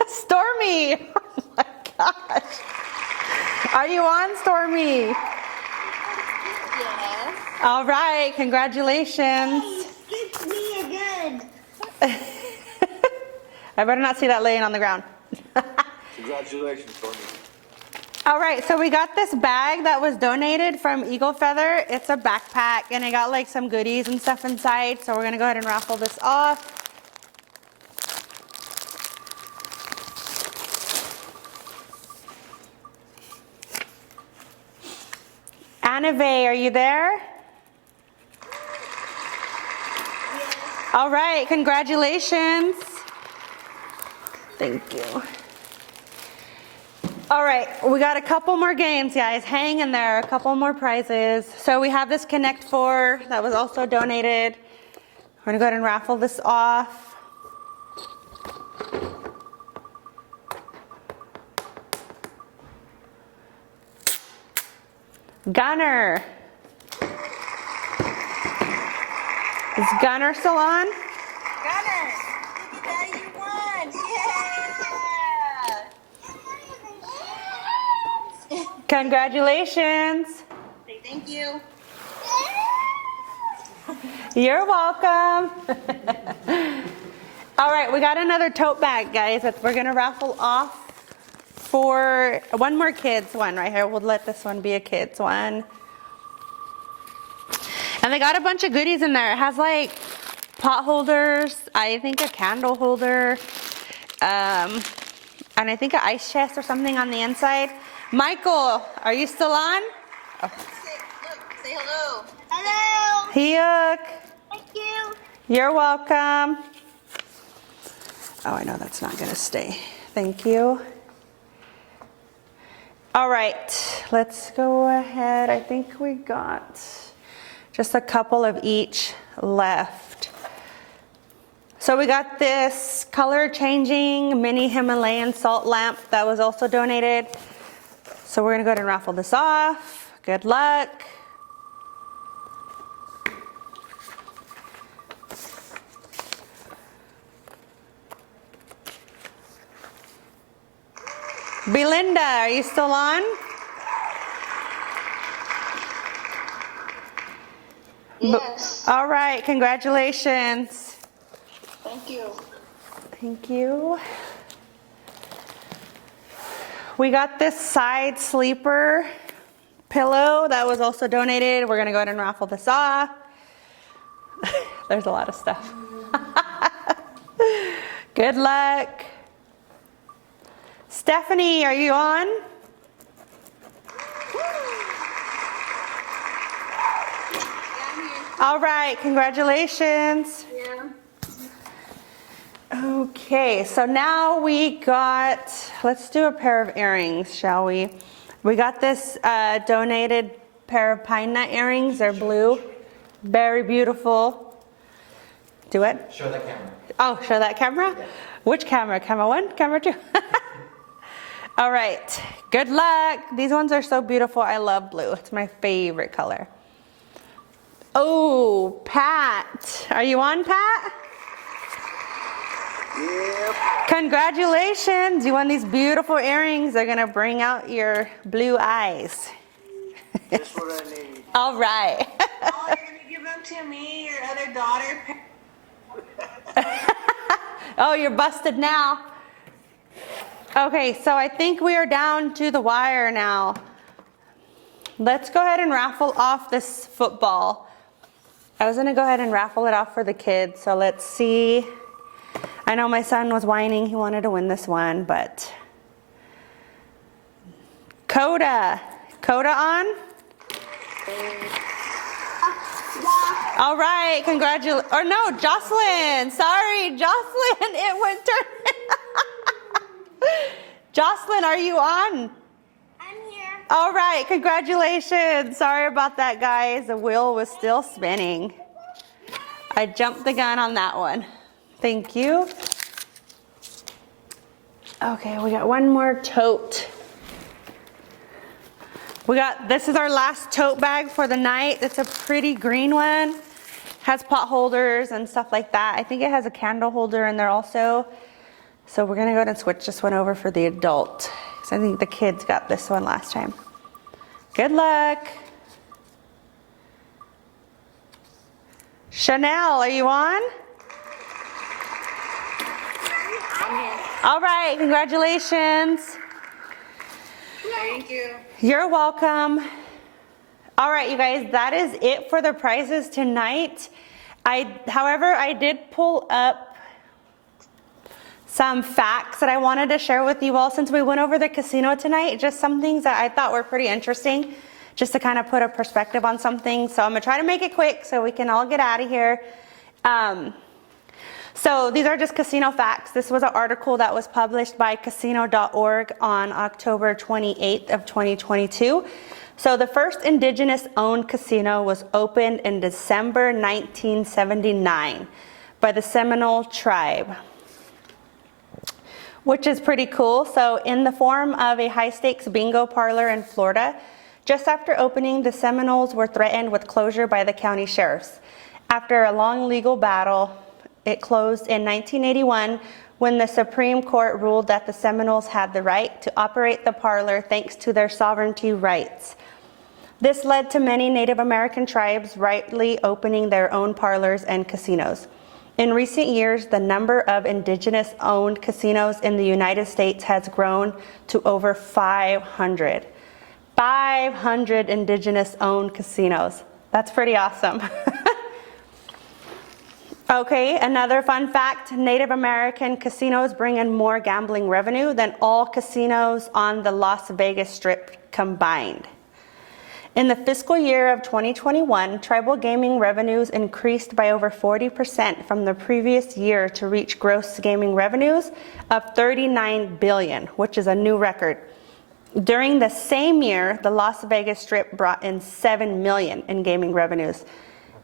Stormy! Oh my gosh. Are you on, Stormy? Yes. All right, congratulations. It's me again. I better not see that laying on the ground. Congratulations, Tony. All right, so we got this bag that was donated from Eagle Feather. It's a backpack and it got like some goodies and stuff inside. So we're gonna go ahead and raffle this off. Anave, are you there? All right, congratulations. Thank you. All right, we got a couple more games, guys. Hang in there, a couple more prizes. So we have this Connect 4 that was also donated. We're gonna go ahead and raffle this off. Gunner. Is Gunner still on? Gunner, Daddy, you won. Yeah. Congratulations. Say thank you. You're welcome. All right, we got another tote bag, guys, that we're gonna raffle off for one more kids one right here. We'll let this one be a kids one. And they got a bunch of goodies in there. It has like pot holders, I think a candle holder, and I think an ice chest or something on the inside. Michael, are you still on? Look, say hello. Hello. Hyuk, Thank you. you're welcome. Oh, I know that's not gonna stay. Thank you. All right, let's go ahead. I think we got just a couple of each left. So we got this color changing mini Himalayan salt lamp that was also donated. So we're gonna go ahead and raffle this off. Good luck. Belinda, are you still on? Yes. All right, congratulations. Thank you. Thank you. We got this side sleeper pillow that was also donated. We're gonna go ahead and raffle this off. There's a lot of stuff. Good luck. Stephanie, are you on? All right, congratulations. Yeah. Okay, so now we got, let's do a pair of earrings, shall we? We got this donated pair of pine nut earrings. They're blue. Very beautiful. Do it. Show that camera. Oh, show that camera? Yeah. Which camera? Camera 1? Camera 2? All right, good luck. These ones are so beautiful. I love blue. It's my favorite color. Oh, Pat. Are you on, Pat? Yep. Congratulations. You won these beautiful earrings. They're going to bring out your blue eyes. Just what I need. All right. Oh, you're gonna give them to me, your other daughter. Oh, you're busted now. Okay, so I think we are down to the wire now. Let's go ahead and raffle off this football. I was gonna go ahead and raffle it off for the kids, so let's see. I know my son was whining, he wanted to win this one, but. Coda on? All right, congratulations. Or no, Jocelyn. Sorry, Jocelyn. It went turn. Jocelyn, are you on? I'm here. All right, congratulations. Sorry about that, guys. The wheel was still spinning. I jumped the gun on that one. Thank you. Okay, we got one more tote. This is our last tote bag for the night. It's a pretty green one. Has pot holders and stuff like that. I think it has a candle holder in there also. So we're gonna go ahead and switch this one over for the adult. Because I think the kids got this one last time. Good luck. Chanel, are you on? All right, congratulations. Thank you. You're welcome. All right, you guys, that is it for the prizes tonight. However, I did pull up some facts that I wanted to share with you all since we went over the casino tonight. Just some things that I thought were pretty interesting, just to kind of put a perspective on something. So I'm gonna try to make it quick so we can all get out of here. So these are just casino facts. This was an article that was published by casino.org on October 28th of 2022. So the first indigenous-owned casino was opened in December 1979 by the Seminole tribe, which is pretty cool. So in the form of a high-stakes bingo parlor in Florida, just after opening, the Seminoles were threatened with closure by the county sheriffs. After a long legal battle, it closed in 1981 when the Supreme Court ruled that the Seminoles had the right to operate the parlor thanks to their sovereignty rights. This led to many Native American tribes rightly opening their own parlors and casinos. In recent years, the number of indigenous-owned casinos in the United States has grown to over 500. 500 indigenous-owned casinos. That's pretty awesome. Okay, another fun fact, Native American casinos bring in more gambling revenue than all casinos on the Las Vegas Strip combined. In the fiscal year of 2021, tribal gaming revenues increased by over 40% from the previous year to reach gross gaming revenues of $39 billion, which is a new record. During the same year, the Las Vegas Strip brought in $7 million in gaming revenues.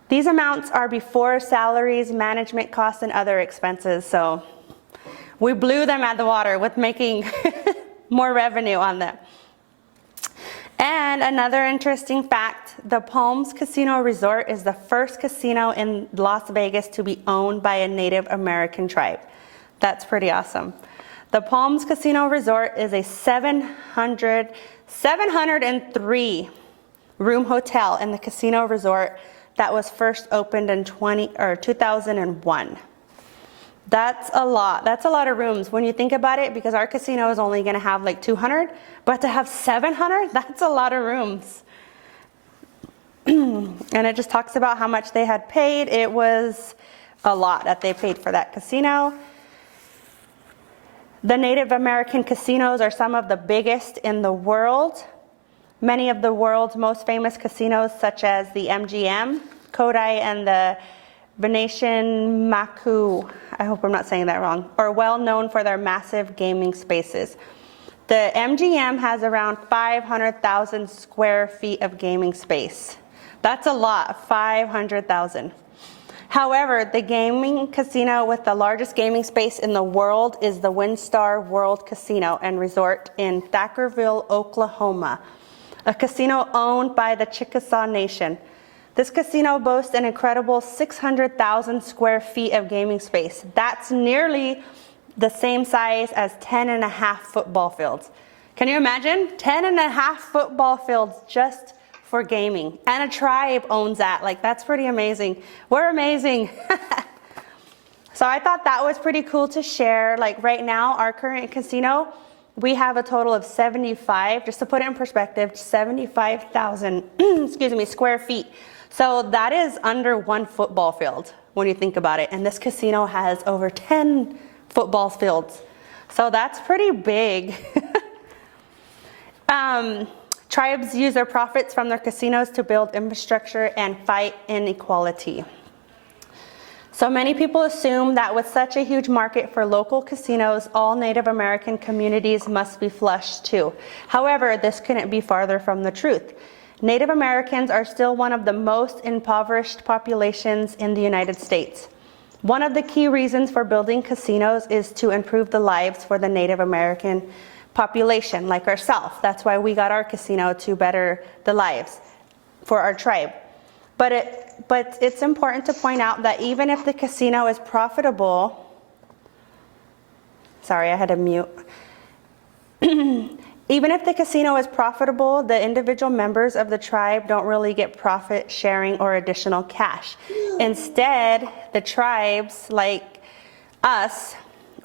These amounts are before salaries, management costs, and other expenses, so we blew them out of the water with making more revenue on them. And another interesting fact, the Palms Casino Resort is the first casino in Las Vegas to be owned by a Native American tribe. That's pretty awesome. The Palms Casino Resort is a 703 room hotel in the casino resort that was first opened in 2001. That's a lot. That's a lot of rooms when you think about it, because our casino is only going to have like 200, but to have 700, that's a lot of rooms. And it just talks about how much they had paid. It was a lot that they paid for that casino. The Native American casinos are some of the biggest in the world. Many of the world's most famous casinos, such as the MGM, Kodai, and the Venetian Maku, I hope I'm not saying that wrong, are well known for their massive gaming spaces. The MGM has around 500,000 square feet of gaming space. That's a lot, 500,000. However, the gaming casino with the largest gaming space in the world is the WinStar World Casino and Resort in Thackerville, Oklahoma, a casino owned by the Chickasaw Nation. This casino boasts an incredible 600,000 square feet of gaming space. That's nearly the same size as 10.5 football fields. Can you imagine? 10.5 football fields just for gaming. And a tribe owns that. Like, that's pretty amazing. We're amazing. So I thought that was pretty cool to share. Like right now, our current casino, we have a total of 75, just to put it in perspective, 75,000 excuse me, square feet. So that is under one football field when you think about it. And this casino has over 10 football fields. So that's pretty big. Tribes use their profits from their casinos to build infrastructure and fight inequality. So many people assume that with such a huge market for local casinos, all Native American communities must be flush too. However, this couldn't be farther from the truth. Native Americans are still one of the most impoverished populations in the United States. One of the key reasons for building casinos is to improve the lives for the Native American population, like ourselves. That's why we got our casino, to better the lives for our tribe. But it's important to point out that even if the casino is profitable, sorry, I had to mute. Even if the casino is profitable, the individual members of the tribe don't really get profit sharing or additional cash. Instead, the tribes, like us,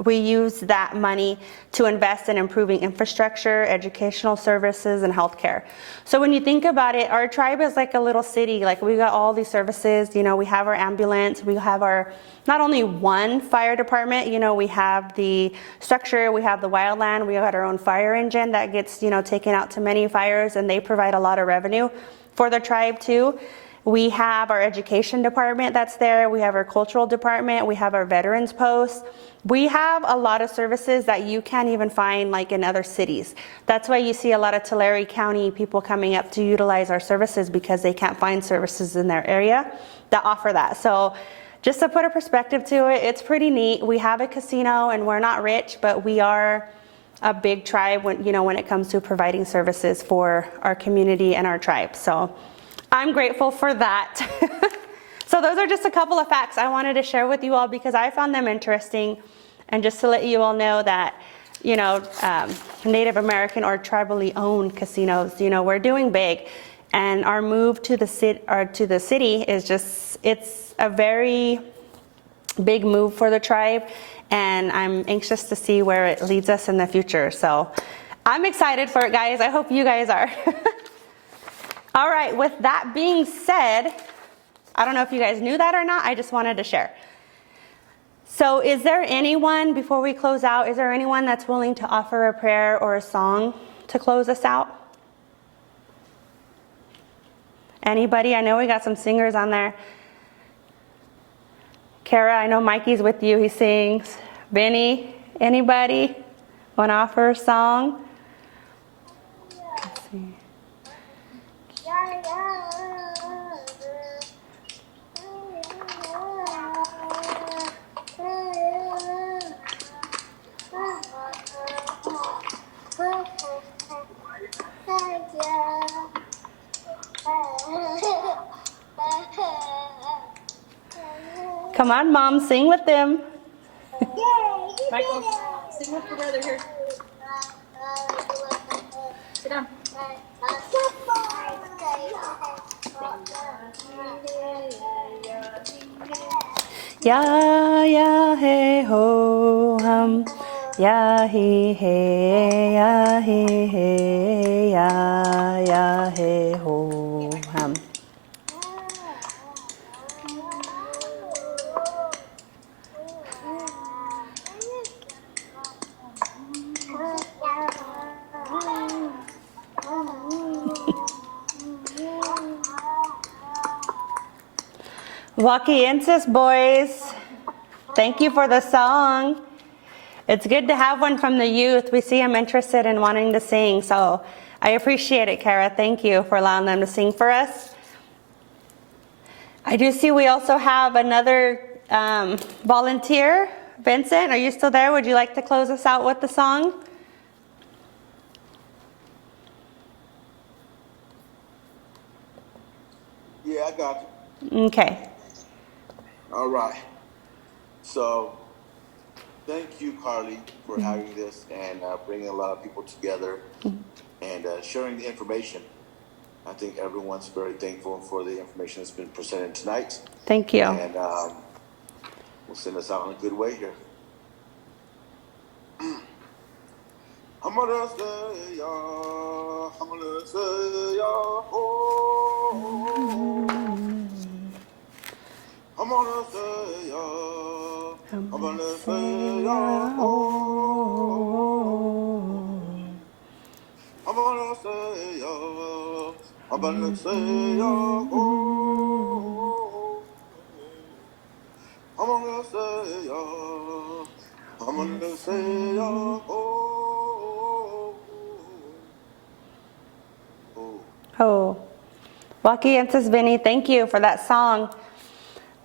we use that money to invest in improving infrastructure, educational services, and healthcare. So when you think about it, our tribe is like a little city. Like, we got all these services. You know, we have our ambulance, we have our, not only one fire department, you know, we have the structure, we have the wildland, we got our own fire engine that gets, you know, taken out to many fires, and they provide a lot of revenue for the tribe too. We have our education department that's there. We have our cultural department. We have our veterans post. We have a lot of services that you can't even find like in other cities. That's why you see a lot of Tulare County people coming up to utilize our services, because they can't find services in their area that offer that. So just to put a perspective to it, it's pretty neat. We have a casino and we're not rich, but we are a big tribe when, you know, when it comes to providing services for our community and our tribe. So I'm grateful for that. So those are just a couple of facts I wanted to share with you all, because I found them interesting. And just to let you all know that, you know, Native American or tribally owned casinos, you know, we're doing big. And our move to the city is just, it's a very big move for the tribe. And I'm anxious to see where it leads us in the future. So I'm excited for it, guys. I hope you guys are. All right, with that being said, I don't know if you guys knew that or not, I just wanted to share. So is there anyone, before we close out, is there anyone that's willing to offer a prayer or a song to close us out? Anybody? I know we got some singers on there. Kara, I know Mikey's with you, he sings. Benny, anybody want to offer a song? Let's see. Yeah. Come on, Mom, sing with them. Michael, sing with your brother here. Sit down. Ya ya hey ho hum, ya he hey ya he hey ya hey ho hum. Wakiensis boys, thank you for the song. It's good to have one from the youth. We see them interested in wanting to sing, so I appreciate it, Kara. Thank you for allowing them to sing for us. I do see we also have another volunteer. Vincent, are you still there? Would you like to close us out with the song? Yeah, I got you. Okay. All right. So, thank you, Carly, for having this and bringing a lot of people together and sharing the information. I think everyone's very thankful for the information that's been presented tonight. Thank you. And we'll send us out in a good way here. I'm gonna say, I'm gonna say, oh. I'm gonna say, I'm gonna say, oh. I'm gonna say, I'm gonna say, oh. I'm gonna say, I'm gonna say, Oh, Wakiensis Vinny, thank you for that song.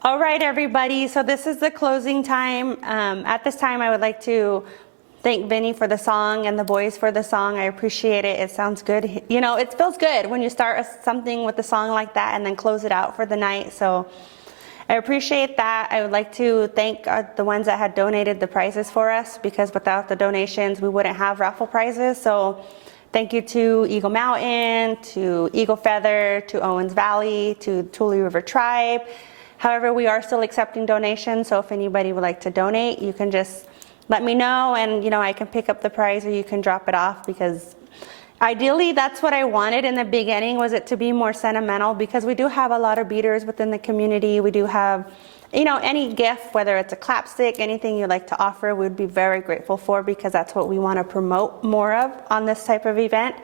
All right, everybody, so this is the closing time. At this time, I would like to thank Vinny for the song and the boys for the song. I appreciate it. It sounds good. You know, it feels good when you start something with a song like that and then close it out for the night. So I appreciate that. I would like to thank the ones that had donated the prizes for us, because without the donations, we wouldn't have raffle prizes. So thank you to Eagle Mountain, to Eagle Feather, to Owens Valley, to Tule River Tribe. However, we are still accepting donations, so if anybody would like to donate, you can just let me know, and you know, I can pick up the prize or you can drop it off, because ideally that's what I wanted in the beginning, was it to be more sentimental, because we do have a lot of beaters within the community. We do have, you know, any gift, whether it's a clapstick, anything you'd like to offer, we'd be very grateful for, because that's what we want to promote more of on this type of event.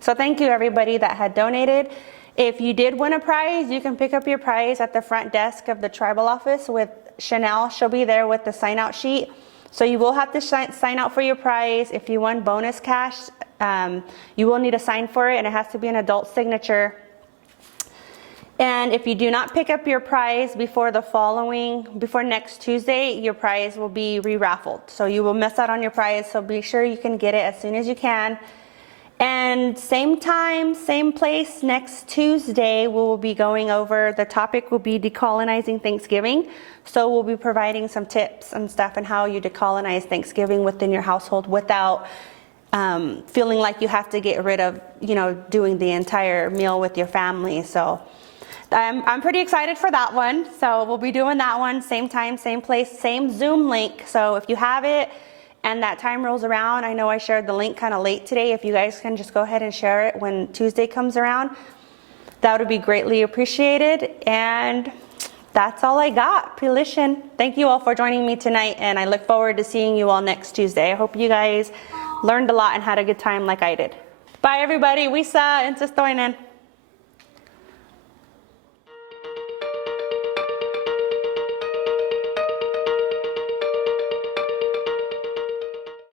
So thank you everybody that had donated. If you did win a prize, you can pick up your prize at the front desk of the tribal office with Chanel. She'll be there with the sign out sheet. So you will have to sign out for your prize. If you won bonus cash, you will need to sign for it, and it has to be an adult signature. And if you do not pick up your prize before next Tuesday, your prize will be re-raffled. So you will miss out on your prize, so be sure you can get it as soon as you can. And same time, same place, next Tuesday, we will be going over, the topic will be decolonizing Thanksgiving. So we'll be providing some tips and stuff on how you decolonize Thanksgiving within your household without feeling like you have to get rid of, you know, doing the entire meal with your family. So I'm pretty excited for that one. So we'll be doing that one, same time, same place, same Zoom link. So if you have it and that time rolls around, I know I shared the link kind of late today. If you guys can just go ahead and share it when Tuesday comes around, that would be greatly appreciated. And that's all I got. Pilishin. Thank you all for joining me tonight, and I look forward to seeing you all next Tuesday. I hope you guys learned a lot and had a good time like I did. Bye everybody. Wisa and Sistoinen.